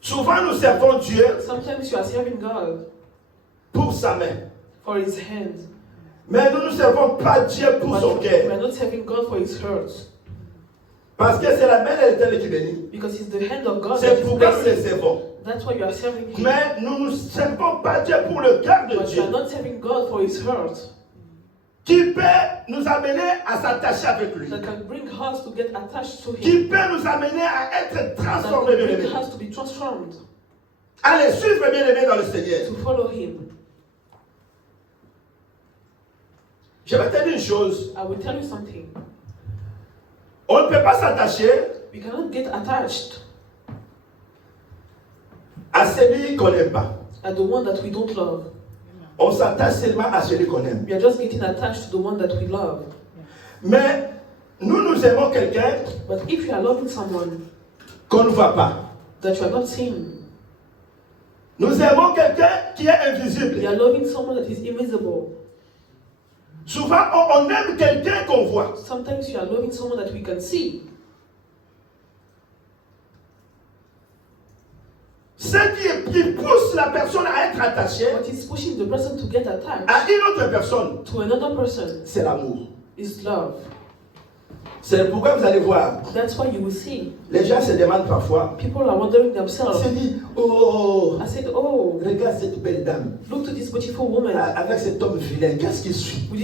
souvent nous servons Dieu Sometimes you are serving God pour sa main. for His hand, Mais nous ne servons pas Dieu pour but son we cœur. are not serving God for His hurt. Parce que c'est la main de l'Éternel qui bénit. Because it's the hand of God that C'est is pourquoi nous les blessing. servons. That's why you are serving Him. Mais nous ne servons pas Dieu pour le cœur de But Dieu. you are not serving God for His hurt. Qui peut nous amener à s'attacher avec lui. That can bring us to get attached to Him. Qui peut nous amener à être That transformés, bien can aimé. bring us to be transformed, À les suivre, bien aimé, dans le Seigneur. to follow Him. Je vais te dire une chose. I will tell you something. On ne peut pas s'attacher We cannot get attached à celui qu'on n'aime pas. at the one that we don't love. On s'attache seulement à celui qu'on aime. We are just getting attached to the one that we love. Mais nous aimons quelqu'un But if you are loving someone qu'on ne voit pas. that you are not seeing, Nous aimons quelqu'un qui est you invisible. are loving someone that is invisible. Souvent, on aime quelqu'un qu'on voit. Sometimes you are loving someone that we can see. Ce qui pousse la personne à être attachée What is pushing the person to get attached à une autre personne, to another person c'est l'amour. is love. C'est pourquoi vous allez voir, That's why you will see. les gens se demandent parfois, People are wondering ils se themselves. disent, oh, I said, oh, regarde cette belle dame, look to this beautiful woman avec cet homme vilain, qu'est-ce qu'il suit? with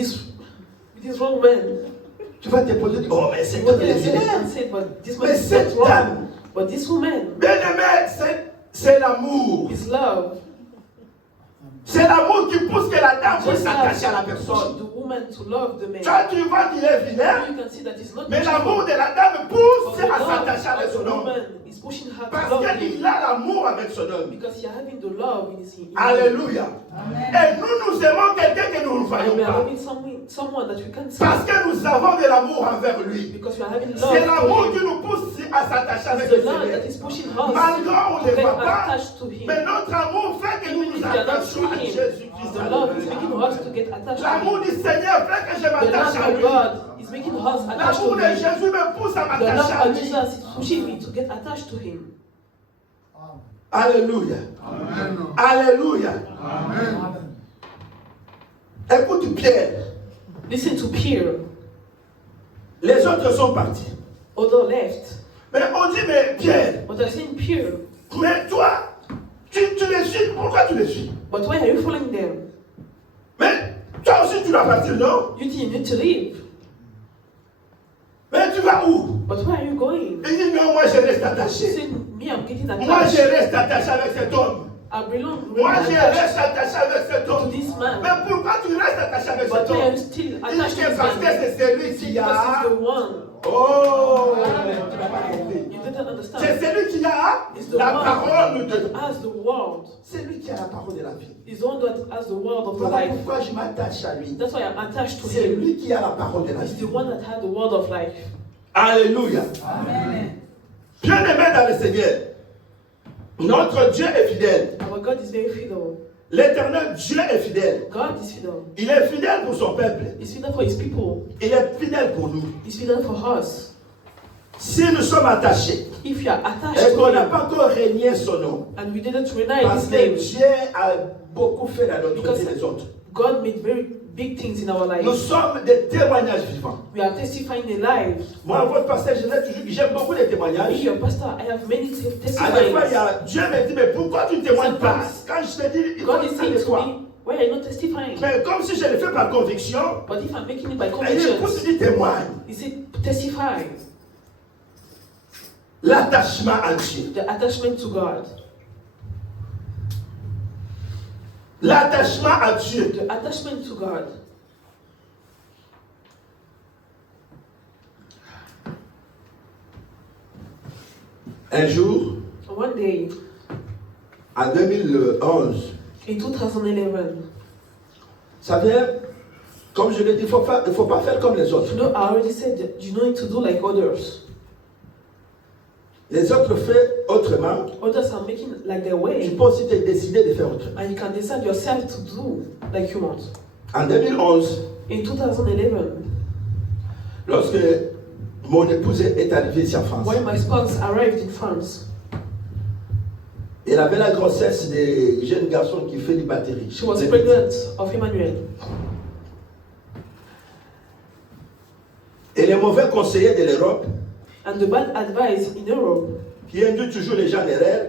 this wrong man. Tu vas te poser, oh, mais cet What homme did est I say? vilain. I said, but this Mais man is cette wrong. dame, But this woman bien aimé, c'est l'amour. is love. C'est l'amour qui pousse que la dame puisse Just s'attacher à la love personne. the woman to love the man. Toi, tu vois qu'il est vilain, You can see that it's not mais beautiful. l'amour de la dame But pousse the à love s'attacher avec of son the homme. woman is pushing her to Parce love him. qu'il a l'amour avec son homme. Because you're having the love in his in Alléluia. Et nous aimons quelqu'un que nous ne And voyons we are pas. loving someone that we can't see. Parce que nous avons de l'amour envers lui. Because we are having love C'est l'amour to qui him. nous pousse à s'attacher avec It's le the love Seigneur. that is pushing us Malgré on ne to les get voit pas, attached to him. mais notre amour fait que nous nous Even if we are not attachons à seeing him, Jésus-Christ. the love is making us to get attached to L'amour him. du Seigneur fait que je The m'attache à love of lui. God is making us attached to L'amour de him. Jésus me pousse à The m'attacher love à of lui. Jesus is pushing me to get attached to him. Alléluia. Alléluia. Écoute Pierre. Listen to Peter. Les autres sont partis. Other left. Mais on dit, mais Pierre, But they're saying, Pierre, mais toi, tu les suis. Pourquoi tu les suis? but why are you following them? Mais toi aussi, tu dois partir, non? You think you need to leave. Mais tu vas où? But where are you going? Il dit, non, moi je reste She attaché. said, me, I'm getting Moi attached. je reste attaché avec cet homme. I belong Moi je attached reste attaché avec cet to homme. this man. Mais pourquoi tu restes attaché avec But cet why are homme? you still Il dit attached to que this parce que man? c'est celui He said, qui a. because he's the one. Oh, tu n'as pas compris. You didn't understand. C'est celui qui a It's the la one parole de that Dieu. has the world. C'est lui qui a la parole de la vie. He's the one that has the world of Voilà life. pourquoi je m'attache à lui. That's why I'm attached to C'est him. lui qui a la parole de la He's vie. the one that had the world of life. Alléluia. Bien-aimés dans le Seigneur, notre Dieu est fidèle. Our God is very fidel. L'éternel Dieu est fidèle. God is fidel. Il est fidèle pour son peuple. He's fidel for his people. Il est fidèle pour nous. He's fidel for us. Si nous sommes attachés If you are attached et qu'on to n'a him pas encore régné son nom, and we didn't rely parce his que name, Dieu a beaucoup fait dans notre Because vie les autres. God made very big things in our Nous life. sommes des témoignages vivants. We are testifying the lives. Moi, votre pasteur, je dis toujours que j'aime beaucoup les Me, témoignages. your pastor, I have many À des fois, testimonies. Dieu me dit, mais pourquoi tu ne témoignes pas? Quand je te dis, il faut God is que saying tu to sois. me, why are you not testifying? Mais comme si je le fais par conviction, But if I'm making it by il dit, conviction, il témoigne. he said, testify. L'attachement à Dieu. The attachment to God. L'attachement à Dieu. The attachment to God. Un jour, One day, en 2011, in 2011, ça vient, comme je l'ai dit, il ne faut pas faire comme les autres. you know, I already said that you don't need to do like others. Les autres font autrement. Others are making like their Tu way. peux aussi te décider de faire autrement. And you can decide yourself to do like you want. En 2011, In 2011, lorsque mon épouse est arrivée ici en France, when my spouse arrived in France, elle avait la grossesse des jeunes garçons qui font des batteries. she was pregnant of Emmanuel. Et les mauvais conseillers de l'Europe, And the bad advice in Europe, qui induisent toujours les gens en erreur,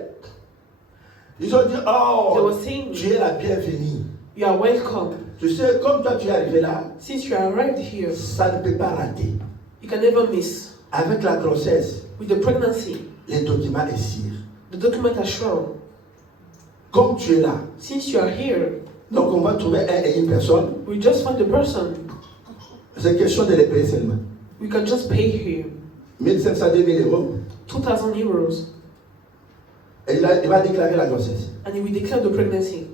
ils ont dit, they oh, were saying, tu es la bienvenue. you are welcome. Tu sais, comme toi tu es arrivé là, Since you arrived here, ça ne peut pas rater. you can never miss. Avec la grossesse, With the pregnancy, les documents est sûr. the document are sure. Comme tu es là, Since you are here, donc on va trouver un et une personne. we just find the person. C'est question de les payer seulement. We can just pay here 1500, 2000 euros. 2,000 euros, Et il va déclarer la grossesse. and you will declare the pregnancy,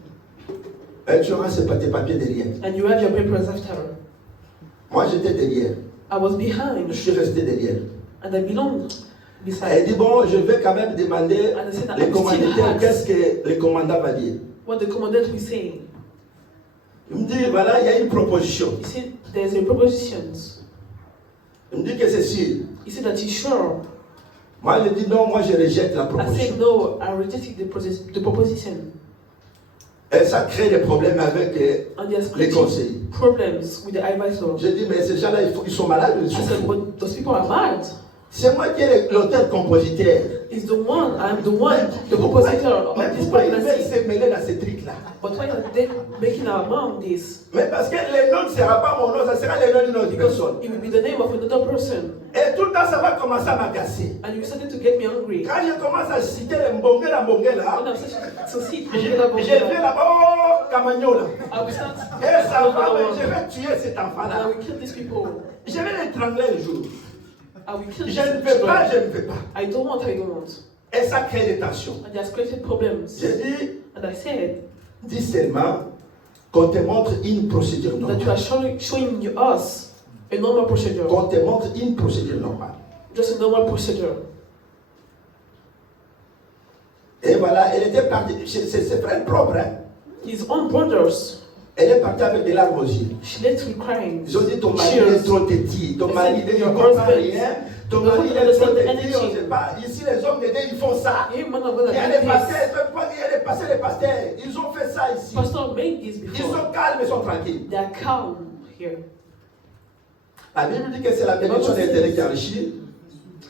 Et tu auras tes papiers derrière. and you have your papers after. Moi j'étais derrière. I was Je behind, suis resté derrière. and I belonged Elle beside. dit bon, je vais quand même demander And I said, les I'm still commanditaires, hard. qu'est-ce que le commandant va dire. What the commandant will say. Il me dit voilà, il y a une proposition. He said, there's a proposition. Il me dit que c'est sûr. He said that he's sure. Moi je dis non, moi je rejette la I proposition. said, no, I rejected the proposition. Et ça crée des problèmes avec And there's les creating conseillers. problems with the advisor. Je dis mais ces gens-là, ils sont malades ou ils I sont said, fous. but those people are mad. C'est moi qui est l'auteur-compositeur. It's the one, I'm the one, the compositor Mais of this pourquoi ils veulent pregnancy. se mêler dans ces trucs-là? But why are they making our mom this? Mais parce que le nom ne sera pas mon nom, ça sera le nom d'une autre Because personne. it will be the name of another person. Et tout le temps, ça va commencer à m'agacer. And you started to get me angry. Quand je commence à citer les mbongue là, When I'm starting to see je vais là-bas, oh, Camagno là. I will start. Et ça va, mais je vais tuer cet And I enfant-là. will kill these people. Je vais l'étrangler un jour. I will kill Je these ne veux pas, children. je ne veux pas. I don't want. Et ça crée des tensions. And there's created problems. J'ai dit, And I said dis seulement qu'on te montre une procédure that you normale. are showing us a normal procedure. Qu'on te montre une procédure normale. Just a normal procedure. Et voilà, elle était partie, c'est ses frères propres. Hein. His own brothers, Elle est partie avec des larmes aux yeux. she let him crying. Ils ont dit ton mari Cheers. est trop petit, ton They mari said, il ne your comprend husband rien, ton doesn't mari il est trop understand petit, anything. on ne sait pas. Ici les hommes de Dieu ils font ça. Hey, man of God, Il y a I les did pasteurs, this. il y a les pasteurs, ils ont fait ça ici. Pastor made this Ils before. sont calmes, ils sont tranquilles. They are calm here. La Bible dit que c'est la bénédiction d'Éternel qui enrichit.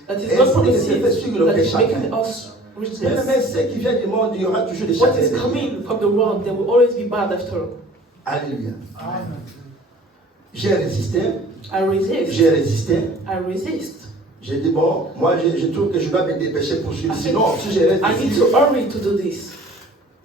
That is Et God's c'est promises sûr that que is chacun. making us richness. Mais ce qui vient du monde, il y aura toujours des What chacun. is coming from the world, there will always be bad after. Alléluia. J'ai résisté. I resist. J'ai résisté. I resist. J'ai dit, bon, moi je trouve que je dois me dépêcher pour suivre. I said, Sinon, si je reste I need ici, to hurry to do this.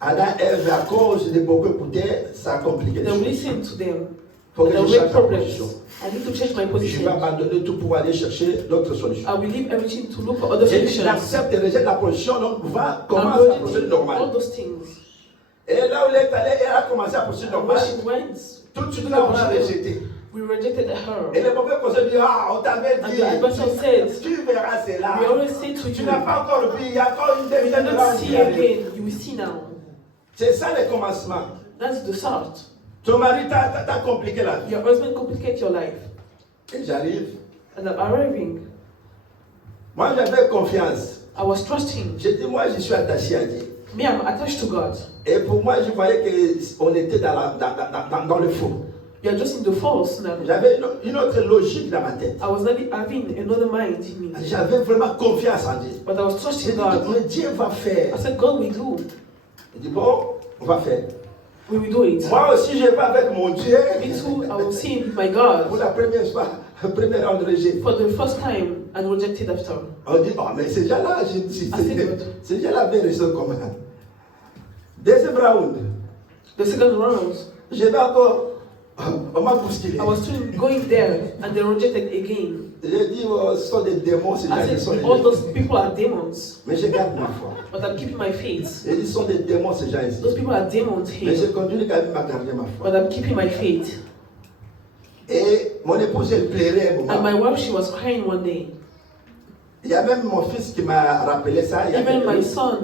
Adam et Ève, à cause de beaucoup écouter, ça a compliqué les They'll choses. listen to them. Il faut que They'll je change make ma problems. position. I need to change my Je vais position. abandonner tout pour aller chercher d'autres solutions. I will leave everything to look for other Et solutions. j'accepte et rejette la position, donc commence I'm à procéder rejecting normal. all those things. Et là où elle est allée, elle a commencé à procéder And normal. when she went, Tout de suite là, on a rejeté. we rejected her. Et le mauvais conseil dit, ah, on t'avait And dit, the adversary said, tu verras cela. we always say to Tu you, n'as pas encore vu, il y a encore une we demi-heure de cannot l'an see qui arrive. again, you will see now. C'est ça le commencement. That's the start. Ton mari t'a compliqué la vie. Your husband complicate your life. Et j'arrive. And I'm arriving. Moi, j'avais confiance. I was trusting. J'ai dit, moi, je suis attaché à Dieu. Me, I'm attached to God. Et pour moi, je voyais qu'on était dans le faux. You're just in the false now. J'avais une autre logique dans ma tête. I was not having another mind in me. J'avais vraiment confiance en Dieu. But I was J'ai trusting dit, God. mais Dieu va faire. I said, God will do. Il dit, bon, on va faire. We will do it. Moi aussi, je vais avec mon Dieu. Me too, I will see him with my Pour God. la première fois, premier round de rejet. For the first time and rejected after. On dit, oh, mais c'est déjà là, c'est good. c'est déjà la vérité comme ça. Deuxième round, The second round, je vais encore, on m'a bousculé. I was still going there and they rejected again. J'ai dit, oh, ce sont des démons, ces I gens qui sont said, des all démons. those people are demons. Mais je garde ma foi. But I'm keeping my faith. J'ai dit, ce sont des démons, ces gens ici. Those people are demons Mais je here. continue quand même à garder ma foi. But I'm keeping my faith. Et mon épouse, elle plairait un And my moment. wife, she was crying one day. Il y a même mon fils qui m'a rappelé ça. Il y a Even quelques my jours. son,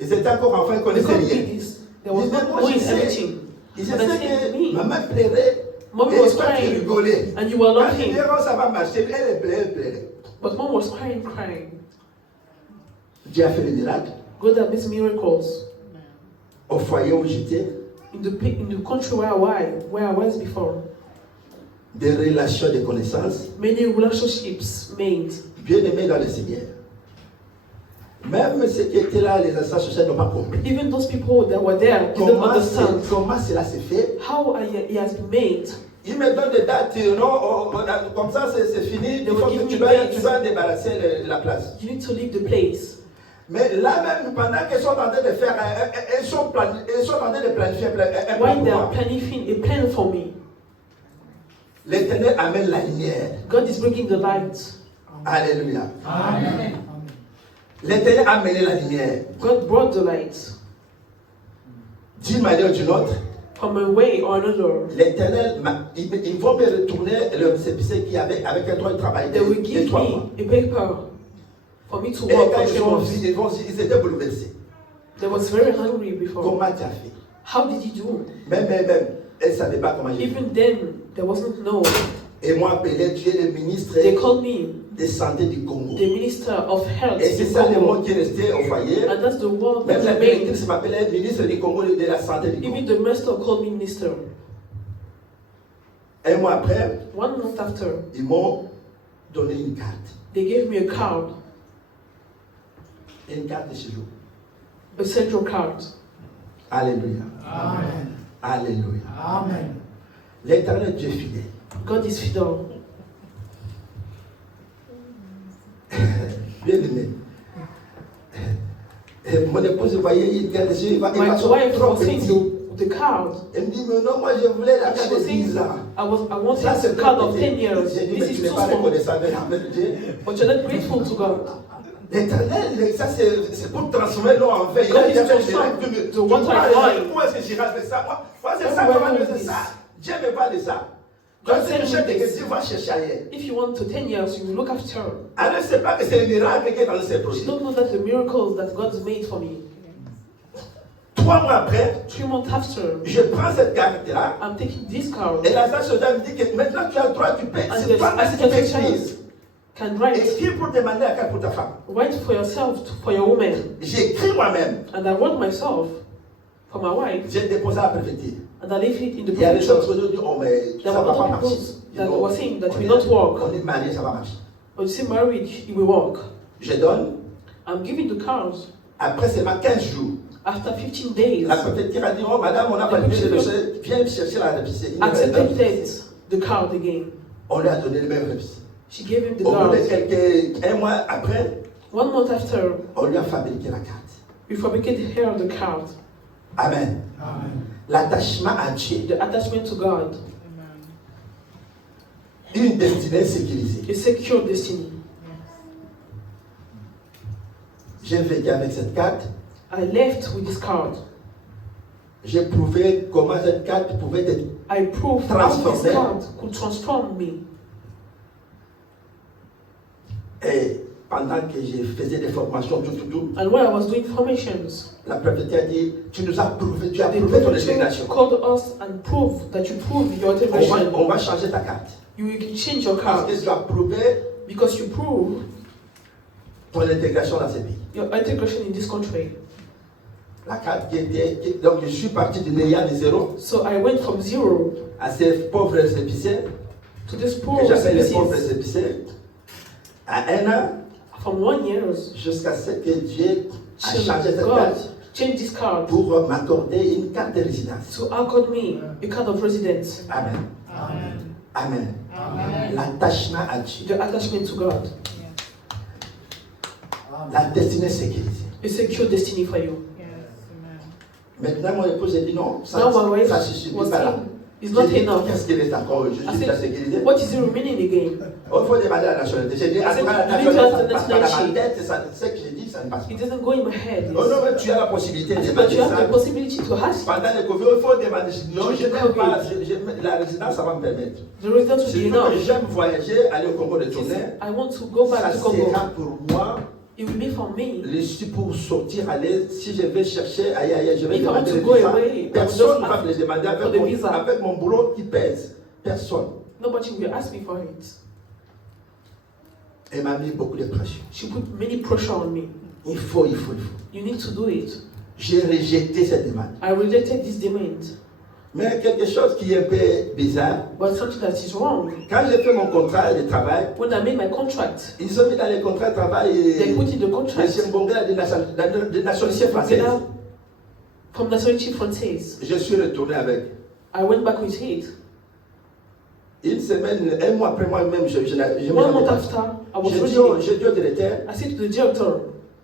Ils étaient encore enfants, ils ne they connaissaient couldn't rien. do this. There was Ils disaient, not moi, knowing je sais. everything. Ils But I essaient said, que me, maman plairait. Mommy Et was toi, tu crying. rigolais. And you were Quand laughing. il disait, oh, ça va marcher, elle plairait, elle plairait. But mom was crying. Dieu a fait le miracle. God had these miracles Au foyer où j'étais, in the country where I was before. des relations de connaissances, Many relationships made. bien aimés dans le Seigneur. Même ceux qui étaient là, les instances sociales n'ont pas compris. Even those people that were there didn't understand Comment cela s'est fait? how he has been made. Ils me donnent des dates, non, comme ça c'est fini, il faut que tu dois débarrasser la place. You need to leave the place. Mais là même, pendant qu'ils sont en train de faire, ils sont en train de planifier un plan While pour they are moi. planning a plan for me, L'Éternel amène la lumière. God is bringing the light. Alléluia. Amen. L'Éternel a amené la lumière. God brought the light D'une manière ou d'une autre, from a way or another. l'Éternel, ils vont me retourner le récépissé qui avait avec un droit de travail They will de give 3 mois. me a paper for me to Et work quand for 3 months. ils étaient bouleversés. They was very hungry before. Comment tu as fait? How did he do? Même, elle ne savait pas comment j'ai fait. Even then, there wasn't no. Et moi, appelé, tu es le ministre They called me de santé du Congo. the minister of health Et c'est in ça le mot Congo. qui est resté au foyer. And that's the word Même that la remained. directrice m'appelait ministre du Congo de la santé du Congo. Even the master called me minister. Un mois après, 1 month after, ils m'ont donné une carte. they gave me a card, Une carte de séjour. a central card. Alléluia. Amen. Alléluia. Amen. L'Éternel Dieu fidèle. God is fidel. Bien aimé. Mon épouse voyait une carte de séjour. Il My va wife trop was saying petit. the card. Elle me dit, mais non, moi je voulais la She carte was de saying, 10 ans. I wanted Ça, a c'est card trop of petit. 10 years. J'ai dit, mais This tu is n'es too pas small. reconnaissant avec Dieu. But you're not grateful to God. L'Éternel, ça c'est pour transformer l'eau en vin. Il God a is déjà fait transformed le miracle. the water in wine. Où est-ce que j'irai faire ça? Moi c'est ça, Everywhere comment I c'est do ça? this. Dieu ne veut pas de ça. Quand God tu said cherches this. que Dieu va chercher ailleurs. If you want to 10 years, you will look after. Alors c'est pas que c'est le miracle qui est dans ces You projets. don't know that the miracles that God's made for me. 3 mois après, 3 months after, je prends cette carte-là. I'm taking this card. Et la station me dit que maintenant tu as le droit, tu peux. And C'est the toi qui peux assistant écrire. can write. Écris pour demander la carte pour ta femme. Write for yourself, for your woman. J'écris moi-même. And I wrote myself for my wife, J'ai déposé à la préfecture. and I left it in the Il y a des gens prefecture. qui disent, oh mais There ça were va pas other marcher. people that You know, were saying that on will est- not work. On est marié, ça va marcher. But you see, marriage, it will work. Je donne. I'm giving the cars. Après seulement 15 jours. After 15 days, La préfecture a dit, oh madame, on a validé le dossier, viens me chercher la répisserie. accepted the card again. On lui a donné le même répisserie. She gave him the Au bout de card. un mois après, 1 month after, on lui a fabriqué la carte. we fabricated her the card. Amen. L'attachement à Dieu. The attachment to God. Une destinée sécurisée. A secure destiny. J'ai vécu avec cette carte. I left with this card. J'ai prouvé comment cette carte pouvait être. I proved how this card could transform me. Et pendant que je faisais des formations, tout, And while I was doing formations, la préfecture a dit, tu nous as prouvé, tu as the prouvé ton prefecture intégration. called us and proved that you proved your integration. On va changer ta carte. You will change your Parce card que tu as prouvé because you prove ton intégration dans ce pays. your integration in this country. La carte donc je suis parti de néant de zéro So I went from zero à ces pauvres épiciers, to this poor que j'appelle les pauvres species. épiciers, à un an, From 1 year, jusqu'à ce que Dieu a till changé cette God carte changed this card pour m'accorder une carte de résidence. to accord me a card of residence. Amen. Amen. L'attachement à Dieu. The attachment to God. La destinée sécurisée. A secure destiny for you. Maintenant, mon épouse a dit non, ça Now my wife ne suffit was pas là. saying, it's not J'ai dit, enough. qu'est-ce qu'il reste encore? Je I suis said, la sécurité. what is the remaining again? Il faut demander la nationalité. J'ai dit, I said, la you need to nationalité, ask ça the ne passe pas dans ma nationality. tête, ce que j'ai dit, ça ne passe pas. It doesn't go in my head. Oh non, mais tu as la possibilité de I said, but demander you have the ça. possibility to ask. Pendant le Covid, il faut demander. Non, je n'aime Covid. pas. La résidence, ça va me permettre. The residence will be Surtout que enough. j'aime voyager, aller au Congo de tourner. I want to go Ça back to Congo. sera pour moi It will be for me. l'issue pour sortir, aller. Si je vais chercher ailleurs, je vais If I want demander to le go visa. away, Personne ne I va will me le demander for the visa. avec mon boulot qui pèse. Personne. Nobody will ask me for it. Elle m'a mis beaucoup de pression. She put many pressure on me. Il faut. You need to do it. J'ai rejeté cette demande. I rejected this demand. Mais quelque chose qui est un peu bizarre, But something that is wrong. quand j'ai fait mon contrat de travail, When I made my contract, ils ont mis dans les contrats de travail they put in the contract M. Mbonga de nationalité française. from nationality française. Je suis retourné avec. I went back with it. Une semaine, un mois après moi-même, je 1 month after, I was ready. J'ai dit au directeur, I said to the director,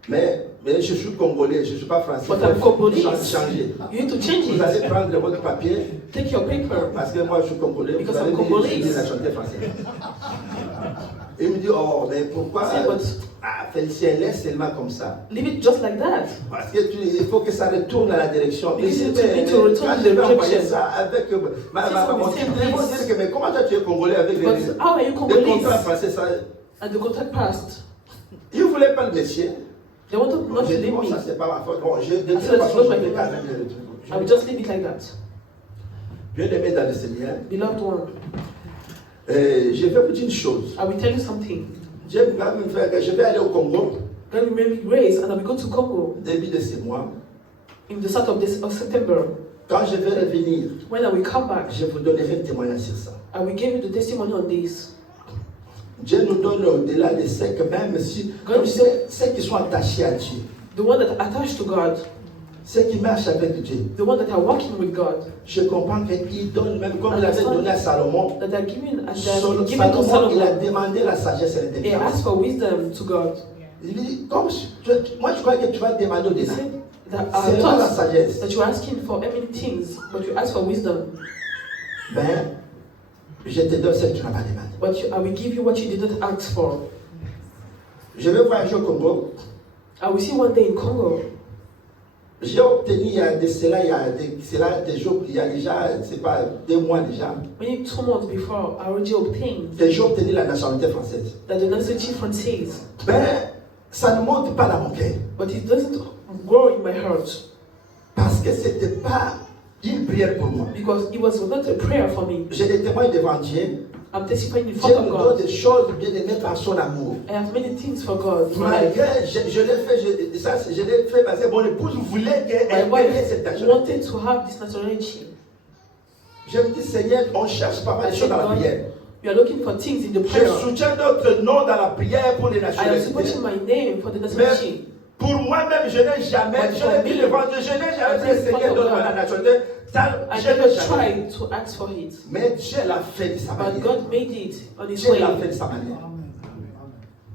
mais je suis congolais, je ne suis pas français. but I'm Congolese. Changer. You need to change Vous allez it. prendre votre papier, Take your paper. parce que moi je suis congolais, Because vous allez I'm dire Congolese. je suis de nationalité française. Il me dit, oh, mais pourquoi I said, but Félicien, laisse seulement comme ça. leave it just like that. Parce que il faut que ça retourne à la direction. Because Mais it c'est need to return quand to je the vais envoyer direction. ça avec ma It's mon the same ils vont place. dire que mais comment toi tu es congolais avec But how are you des contrats Congolese? français ça. And the contract passed. Ils ne voulaient pas le monsieur. They wanted not to J'ai dit leave bon ça me. c'est pas ma faute. Bon, de toute said, façon it's je not vais my quand fault. même I will just leave it like that. Bien aimé dans le Seigneur. Beloved one, Je vais vous dire une chose. I will tell you something. Je vais aller au Congo God will make me grace and I will go to Congo début de ce mois. in the start of September. Quand je vais revenir, When I will come back, je vous donnerai un témoignage sur ça. I will give you the testimony on this. Dieu nous donne au-delà de ce que même si, comme ceux qui sont attachés à Dieu, The one that are attached to God, ceux qui marchent avec Dieu, the one that are walking with God, je comprends qu'il donne, même comme il avait donné à Salomon, that are given and that are given to Salomon, il a Solomon. demandé la sagesse et He l'intelligence. asked for wisdom to God. Il dit, moi je crois que tu vas demander He au-delà. said that C'est I pas la thought sagesse. that you're asking for many things, but you ask for wisdom. Ben, je te donne ce que tu n'as pas demandé. But I will give you what you didn't ask for. Je vais voyager au Congo. I will see one day in Congo. J'ai obtenu il y a des jours, il y a déjà, c'est pas 2 mois déjà, Maybe 2 months before, I already obtained que j'ai obtenu la nationalité française. that the nationality française, Ben, ça ne monte pas dans mon cœur. but it doesn't grow in my heart Parce que ce n'était pas une prière pour moi. because it was not a prayer for me. J'ai des témoins devant Dieu. I'm testifying in Dieu front of me donne God. des choses bien aimées par son amour. I have many things for God. My Malgré, je l'ai fait, je l'ai fait parce que mon épouse voulait qu'elle ait cette wife nationalité. wanted to have this nationality. Je me dis, Seigneur, on cherche pas mal de choses dans la prière. We are looking for things in the Je prayer. soutiens notre nom dans la prière pour les I am nationalités. supporting my name for the nationality. Pour moi-même, je n'ai jamais, je l'ai dit devant Dieu, je n'ai jamais dit, Seigneur, donne-moi la nationalité. Ça, I je n'ai never jamais. tried to ask for it. Mais Dieu l'a fait de sa But manière. God made it on His Dieu way. l'a fait de sa manière.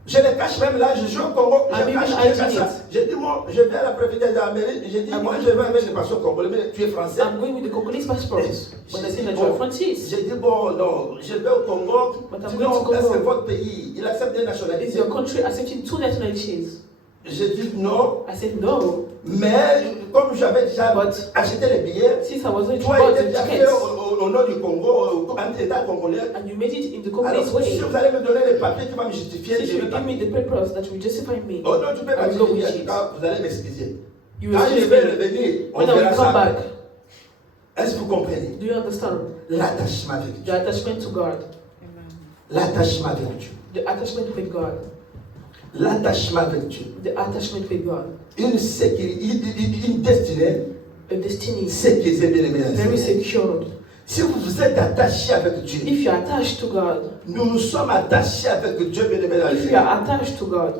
Je le cache même là, je joue au Congo, je I'm cache, even je cache hiding ça. it. Je dis, moi, je vais à la préfecture d'Amérique, je dis, moi, je vais avec le passeport congolais, mais tu es français. I'm going with the Congolese passport. But I say that you are Francis. J'ai dit, bon, non, je vais au Congo. But I'm Sinon, going to est-ce que Congo. votre pays, il accepte des Is nationalités? your country accepting 2 nationalities? J'ai dit non, I said no. mais comme j'avais déjà But acheté les billets, since I was going to toi, buy il était the déjà fait tickets au nom du Congo, en état congolais. and you made it in the Alors, Congolese si way, vous allez me donner les papiers qui vont me justifier, since je you vais will pas. give me the papers that will justify me, Oh non, tu peux pas I will go with justifier. it. Vous allez m'excuser. You will Quand je excuse vais me. revenir, on When I will verra ça come après. back, Est-ce que vous comprenez? do you understand? L'attachement avec The Dieu. attachment to God. L'attachement avec Dieu. The attachment with God. L'attachement avec Dieu. The attachment with God. Une sécurité, une destinée A destiny sécurisée, bien aimé. very secured. Si vous êtes attaché avec Dieu, If you are attached to God, nous nous sommes attachés avec Dieu, bien aimé. if you are attached to God,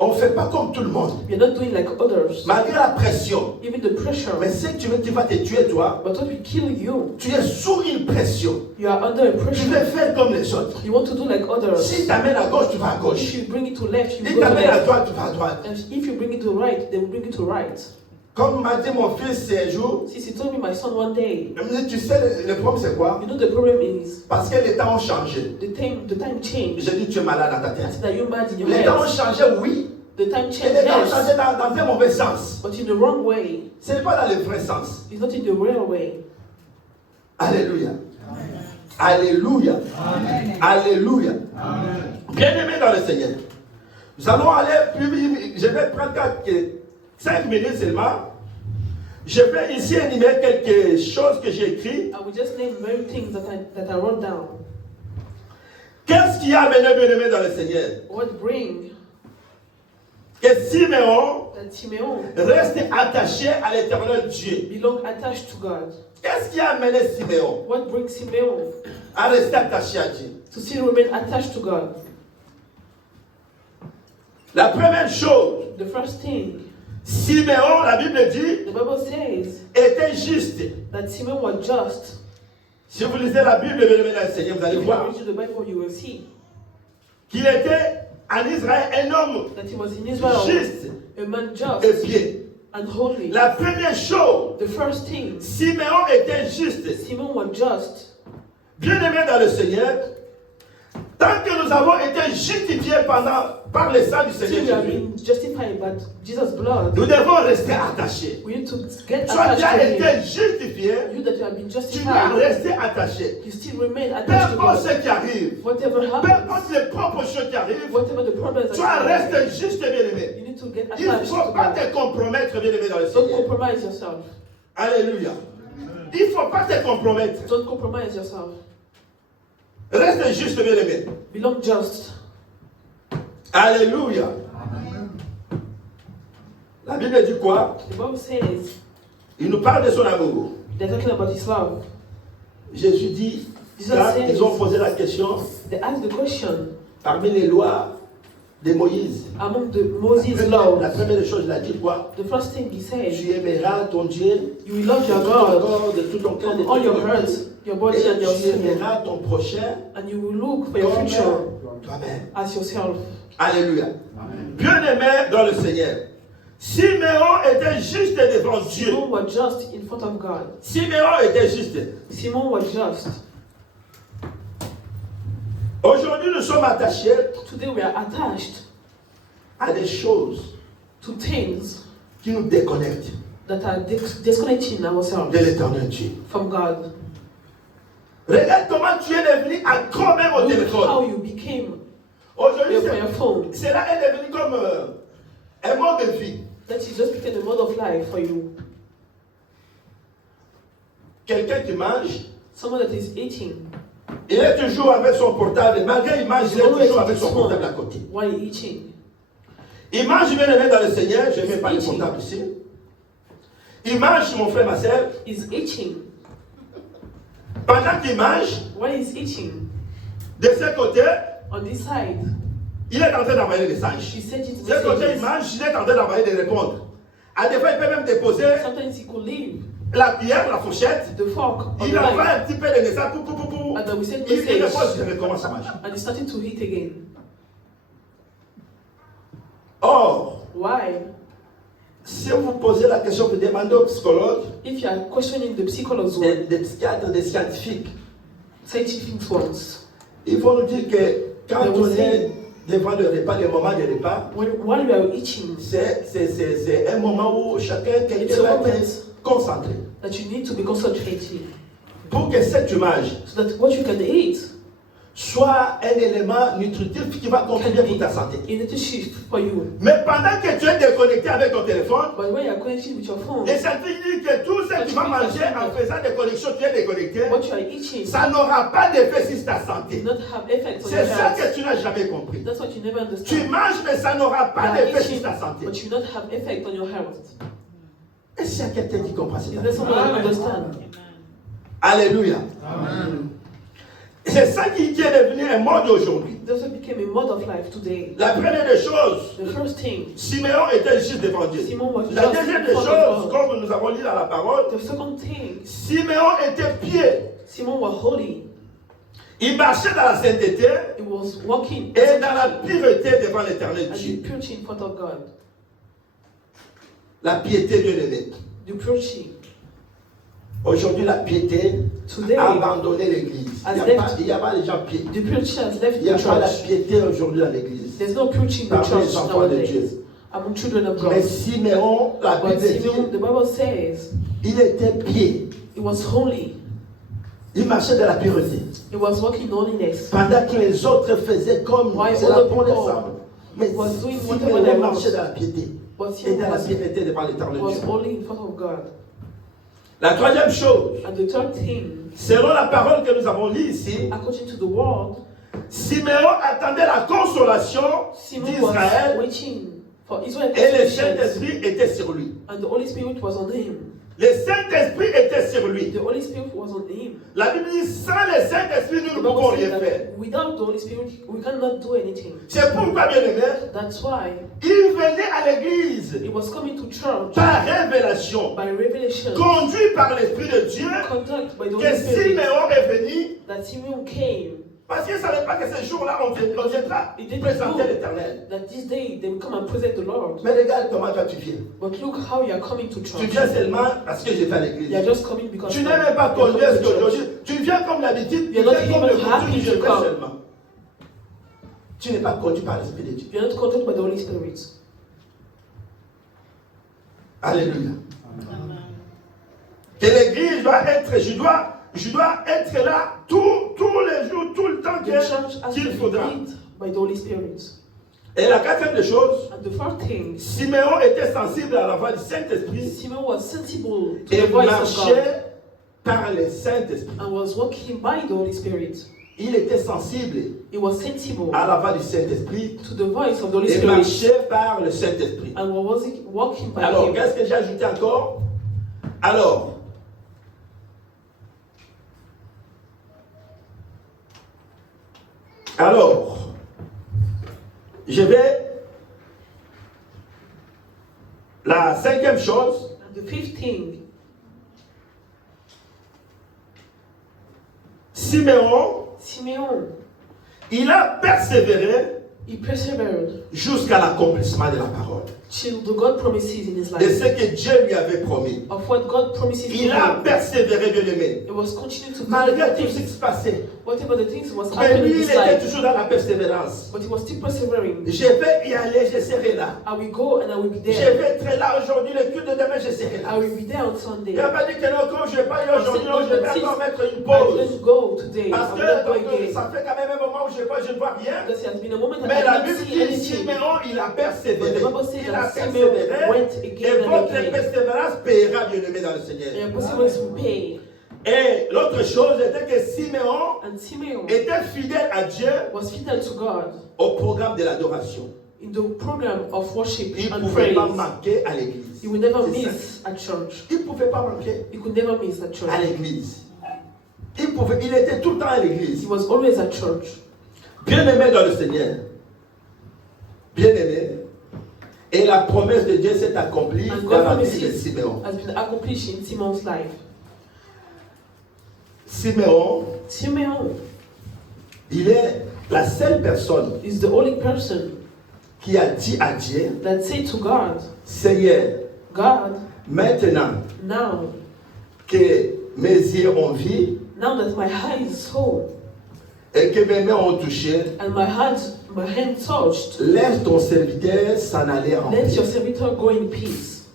On ne fait pas comme tout le monde. you're not doing like others. Malgré la pression. Even the pressure. Mais ce que tu veux, tu vas te tuer toi. But what will kill you? Tu es sous une pression. You are under a Tu pressure. veux faire comme les autres. You want to do like others. Si tu t'amènes à gauche, tu vas à If gauche. you bring it to left, you Si go tu to t'amènes à left. droite, tu vas à droite. And if you bring it to right, they will bring it to right. Comme m'a dit mon fils un jour, Since he told me my son one day, il me dit, tu sais, le problème c'est quoi? you know the problem is Parce que les temps ont changé. the time changed. J'ai dit, tu es malade dans ta I tête. said that you're mad in your Les temps ont head. changé, oui. The time Et changed, les temps ont yes, changé dans un mauvais sens. but in the wrong way. Ce n'est pas dans le vrai sens. It's not in the real way. Alléluia. Alléluia. Alléluia. Bien-aimés dans le Seigneur. Nous allons aller plus vite. Je vais prendre 5 minutes seulement. Je vais ici énumérer quelque chose que j'ai écrit. I will just name very things that I wrote down. Qu'est-ce qui a amené bien-aimés dans le Seigneur? What bring Que Siméon that Simeon reste attaché à l'éternel Dieu. belong attached to God? Qu'est-ce qui a amené Siméon What brings Simeon à rester attaché à Dieu? to still remain attached to God? La première chose, The first thing, Siméon, la Bible dit, the Bible says était juste. that Simeon was just. Si vous lisez la Bible, bien-aimés dans le Seigneur, vous allez If you voir read the Bible, you will see qu'il était en Israël un homme that he was in Israel, juste a man et just pieux. and holy. La première chose, The first thing, Siméon était juste. Simeon was just. Bien-aimés dans le Seigneur, tant que nous avons été justifiés par le sang du Till Seigneur we have Jésus, been justified by Jesus' blood, nous devons rester attachés. we need to get Toi qui as attached to été him. justifié, You that you have been tu dois justified, rester attaché. you still remain Peu attached to importe God. ce qui arrive, Whatever peu happens, importe les propres choses qui arrivent, whatever the problems toi that reste juste et bien-aimé. you need to get Il ne attached faut to pas God. te compromettre, bien-aimé dans le Don't Seigneur. compromise yourself. Alléluia. Il ne faut pas te compromettre. Don't compromise yourself. Reste juste, bien-aimé. Belong just. Alléluia. La Bible dit quoi? The Bible says Il nous parle de son amour. they're talking about his love. Jésus dit, Jesus quand says- ils ont posé la question, They asked the question parmi les lois de Moïse, among the Moses' laws. la première chose, il a dit quoi? The first thing he said, Tu aimeras ton Dieu you will love de your tout ton God corps, de tout ton cœur, de with tout all your ton heart, cœur. your body Et and your tu soul, aimeras ton prochain and you will look for your comme future toi-même. as yourself. Alléluia. Bien-aimé dans le Seigneur, Siméon était juste devant Dieu. Simon was just in front of God. Siméon était juste. Simon was just. Aujourd'hui, nous sommes attachés Today we are attached à des choses to things qui nous déconnectent that are disconnecting ourselves de l'éternel Dieu. from God. Regarde comment tu es devenu accro même au Look téléphone. how you became Aujourd'hui, for your phone. cela est devenu comme un mode de vie. That is just became the mode of life for you. Quelqu'un qui mange, Someone that is eating, Il est toujours avec son portable. Malgré il mange, il est toujours avec son portable à côté. While eating. Il mange, bien aimé dans le Seigneur. Je ne mets pas le portable ici. Il mange, mon frère, ma soeur. He's eating. Pendant qu'il mange, While he's eating, de ce côté, on this side, il est en train d'envoyer des messages. he sent it De ce côté, il messages. mange, il est en train d'envoyer des répondre. À des fois, il peut même déposer Sometimes he could leave la cuillère, la fourchette. the fork on Il the envoie knife, un petit peu de messages. and then we send Il message, dépose, il recommence à manger. and he started to eat again. Or, Why? si vous posez la question, vous demandez aux psychologues, If you are questioning the psychologists, one, des psychiatres, des scientifiques, scientific ones, ils vont nous dire que quand Mais on aussi- est devant le repas, le moment du repas, while you are eating, c'est un moment où chacun, It's quelqu'un a va moment. être concentré. that you need to be concentrated, Pour que ce que tu manges so that what you can eat soit un élément nutritif qui va contribuer pour ta santé. is a shift for you. Mais pendant que tu es déconnecté avec ton téléphone, But when you are connected with your phone, les scientifiques disent que tout ce que tu vas manger en faisant des connexions, tu es déconnecté, what you are eating ça n'aura pas d'effet sur ta does santé. not have effect on C'est your ça health. que tu n'as jamais compris. That's what you never Tu understand. manges, mais ça n'aura You pas are d'effet sur eating, ta santé. but you not have effect on your health. Est-ce qu'il y a quelqu'un qui comprend Is ça? there someone that understand? Alléluia. Amen. C'est ça qui est devenu un mode aujourd'hui. That's what became a mode of life today. La première des choses, The first thing, Siméon était juste devant Dieu. Simon was La just deuxième des in front choses, of God. comme nous avons lu dans la parole, The second thing, Siméon était pieux. Simon was holy. Il marchait dans la sainteté He was walking et dans la pureté devant l'éternel and the Dieu. purity in front of God. La piété bien aimée. The purity. Aujourd'hui, la piété Today, a abandonné l'église. Il n'y a pas de gens pieux. the purity has left Il n'y a the pas la church. piété aujourd'hui dans l'église. There's no purity in the Parmi church les enfants de nowadays. Dieu. Among children of Mais God. Siméon, la But Bible dit, Simon, the Bible says, il était pieux. he was holy. Il marchait dans la pureté. He was walking in holiness. Pendant que les autres faisaient comme Why c'est la other peau des people sables. Mais was doing whatever they Siméon want. marchait dans la piété. But Et Simon dans la piété devant l'éternel was Dieu. holy in front of God. La troisième chose, And the third thing, selon la parole que nous avons lue ici, according to the word, Siméon attendait la consolation Simon was d'Israël waiting for Israel et le consolation, Saint-Esprit était sur lui. and the Holy Spirit was on him. Le Saint-Esprit était sur lui. The Holy Spirit was on him. La Bible dit, sans le Saint-Esprit, nous The ne pouvons Bible rien says faire. that without the Holy Spirit, we cannot do anything. C'est pourquoi, bien aimé, That's why il venait à l'église he was coming to church par révélation, by revelation, conduit par l'Esprit de Dieu, conduct by the que Holy Spirit, Siméon est venu, that Simon came. parce qu'il ne savait pas que ce jour-là, on viendra He didn't présenter know l'Éternel. that this day they will come and present the Lord. Mais regarde comment toi tu viens. But look how you are coming to Tu church. viens seulement parce que j'ai fait à l'église. You are just coming because Tu n'es même pas you are conduit à ce coming to church. qu'aujourd'hui. Tu viens comme d'habitude, tu You're not viens comme le even coutume, happy je to fais come. seulement. Tu n'es pas conduit par l'Esprit de Dieu. You are not controlled by the Holy Spirit. Alléluia. Que l'église doit être, je dois être là tous les jours, tout le temps The church has to qu'il be faudra. led by the Holy Spirit. Et la quatrième des choses, And the fourth thing, Siméon était sensible à la voix du Saint-Esprit Simon was sensible to et the voice of God marchait par le Saint-Esprit. and was walking by the Holy Spirit. Il était sensible He was sensible à la voix du Saint-Esprit to the voice of the Holy et Spirit marchait par le Saint-Esprit. and was walking by Alors, him. qu'est-ce que j'ai ajouté encore? Alors, je vais. La cinquième chose, And the fifth thing, Siméon, Simeon, il a persévéré he persevered jusqu'à l'accomplissement de la parole. till the God promises in his De life. ce que Dieu lui avait promis. Of what God promises to Il a him. persévéré, bien aimé. It was continuing to do Malgré the tout ce qui things, se passait. whatever the things was Mais happening in lui, il his était life. toujours dans la persévérance. But he was still persevering. Je vais y aller, je serai là. I will go and I will be Je there. vais être là aujourd'hui, le culte de demain, je serai là. I will be there on Sunday. Il n'a pas dit que non, comme je ne vais pas y aller aujourd'hui, non, je vais encore mettre une I pause. didn't go today. Parce I will not go que again. ça fait quand même un moment où je ne vois rien. Because it has been a moment that Mais I la didn't Bible see dit anything. Siméon, il a persévéré. But the Bible says Il a that Simeon persévéré. went Et again and votre again. persévérance payera, bien aimé dans le Seigneur. And your perseverance will pay. Et l'autre chose était que Siméon, And Simeon était fidèle à Dieu was fidel to God au programme de l'adoration. in the program of worship Il ne and pouvait praise. pas manquer à l'église. He would never C'est ça. miss at church. Il ne pouvait pas manquer He could never miss at church. à l'église. Il était tout le temps à l'église. He was always at church. Bien-aimé dans le Seigneur. Bien-aimé. Et la promesse de Dieu s'est accomplie And dans God's la vie de promises Siméon. has been accomplished in Simeon's life. Siméon, Simeon il est la seule personne is the only person qui a dit à Dieu, that said to God, Seigneur, God, maintenant now que mes yeux ont vu that my eyes saw et que mes mains ont touché, and my hand touched, laisse ton serviteur s'en aller en let paix. your servitor go in peace.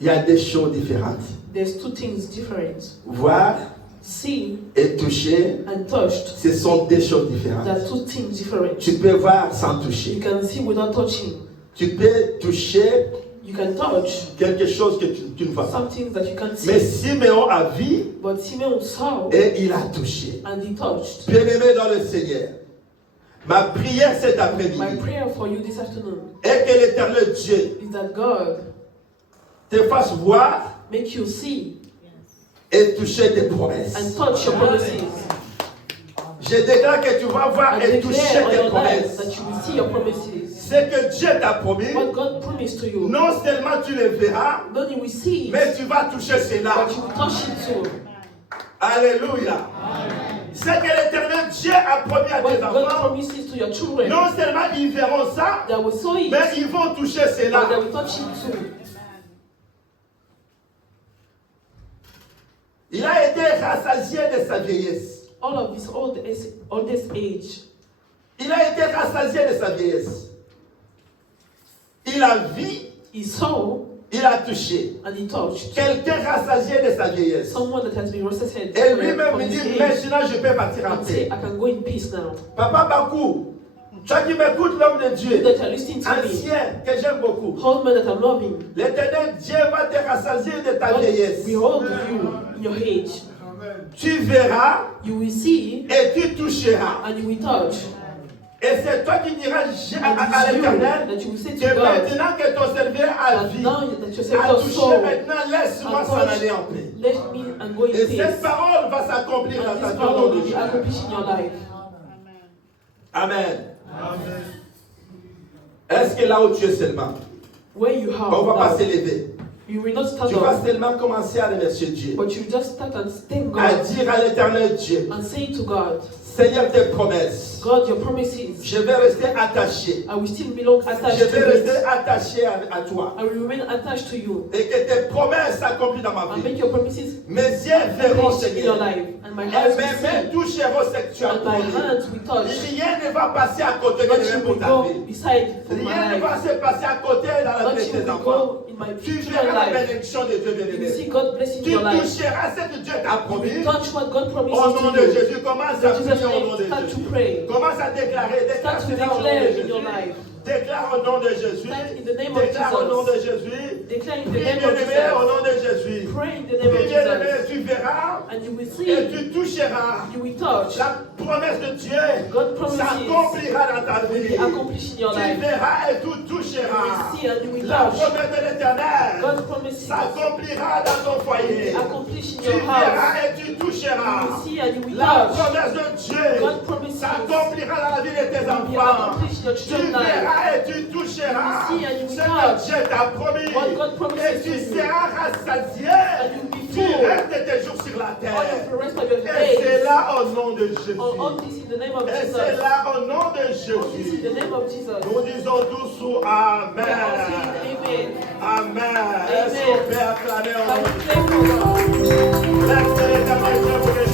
Il y a des choses différentes. There's two things different. Voir See et toucher, and touched. ce sont des choses There différentes. are two things different. Tu peux voir sans You toucher. can see without touching. Tu peux toucher You can touch quelque chose que tu ne vois pas. some things that you can't Mais see. Siméon a vu But Simeon saw et il a touché. and he touched. Bien-aimé dans le Seigneur, ma prière cet après-midi My prayer for you this afternoon est que l'Éternel Dieu is that God te fasse voir make you see et toucher tes promesses. and touch your promises. Je déclare que tu vas voir I et toucher declare on tes your life promesses. that you will see your promises. Ce que Dieu t'a promis, What God promised to you, non seulement tu le verras, not you will see it, mais tu vas toucher cela. but you will touch it too. Alléluia. Ce que l'Éternel Dieu a promis à What tes God enfants, promises to your children, non seulement ils verront ça, they will saw it, mais ils vont toucher but they cela. will touch it too. Il a été rassasié de sa vieillesse. All of his oldest age, Il a été rassasié de sa vieillesse. Il a vu, he saw il a touché. and he touched Quelqu'un rassasié de sa vieillesse. someone that has been resuscitated Et lui-même from me his dit, age maintenant je peux partir en and say, paix. I can go in peace now. Papa Bakou, toi qui m'écoutes, l'homme de Dieu, That you are listening to me, ancien, que j'aime beaucoup. hold man that I'm loving, L'Éternel Dieu va te rassasier de ta God vieillesse. will hold you in your age. Tu verras You will see et tu toucheras. and you will touch. Et c'est toi qui diras And à it's you l'Éternel that you will say que to God, maintenant que ton serviteur a that vu, now that your a Savior touché, saw maintenant laisse-moi and s'en touched, aller en paix. let me and go in Et peace. cette parole va s'accomplir dans And ta this vie au nom power de will be Jésus. accomplished in your life. Amen. Est-ce que là où tu es seulement, Where you on va have pas now, s'élever. you will not stand Tu vas up, seulement commencer à remercier Dieu. but you just start and thank À God dire à l'Éternel Dieu, and say to God, Seigneur, tes promesses, God, your promises, je vais rester attaché. I will still belong attached Je vais to rester it. attaché à toi. I will remain attached to you Et que tes promesses s'accomplissent dans ma and vie. make your promises Mes yeux verront, accomplished in your Seigneur. life. And my Et hands will mes mains see toucheront ce que tu as and my promis. hands will touch. Rien ne va passer à côté de Nothing même will pour ta go vie. beside for Rien my ne va life. se passer à côté dans la vie de Nothing tes will enfants. go in my Tu future verras la life. bénédiction de Dieu, You will bien-aimé. see God blessing Tu your life. toucheras ce que Dieu t'a You promis. will touch what God Au promises nom to de you. Jésus, commence à In Jesus' prier au nom de name, start to Jésus. pray. Commence à déclarer, déclare Start to cela au nom de declare in Jésus. your life. Déclare au nom de Jésus. Start in the name of Déclare au nom de Jesus. Jésus. Declare in the Prie name of bien-aimé au Jesus. nom de Jésus. Pray in the name of Prie bien-aimé, Jesus. tu verras And you will et see, tu toucheras. you will touch. La promesse de Dieu God promises s'accomplira dans ta will vie. be accomplished in your Tu life. verras et tu You will toucheras. see and you will La touch. promesse de l'Éternel God promises s'accomplira dans ton will foyer. be accomplished in Tu your house. verras et tu You will toucheras. see and you will La touch. promesse de Dieu God promises s'accomplira dans la vie de tes will be enfants. accomplished in your Tu children's life. verras et tu toucheras You will see and you will ce que touch Dieu t'a promis. what God promises Et tu to you. seras rassasié And you will be du full reste de tes jours sur la all of terre. the rest of your Et c'est days. là au nom de Jésus. All this in the name of Et Jesus. c'est là au nom de All this in Jésus. the name of Jesus. Nous disons tous We are all saying Amen. amen. Amen. Est-ce qu'on peut acclamer au nom Can de we pray for God? Jésus? Laissez l'éternel Dieu vous bénir.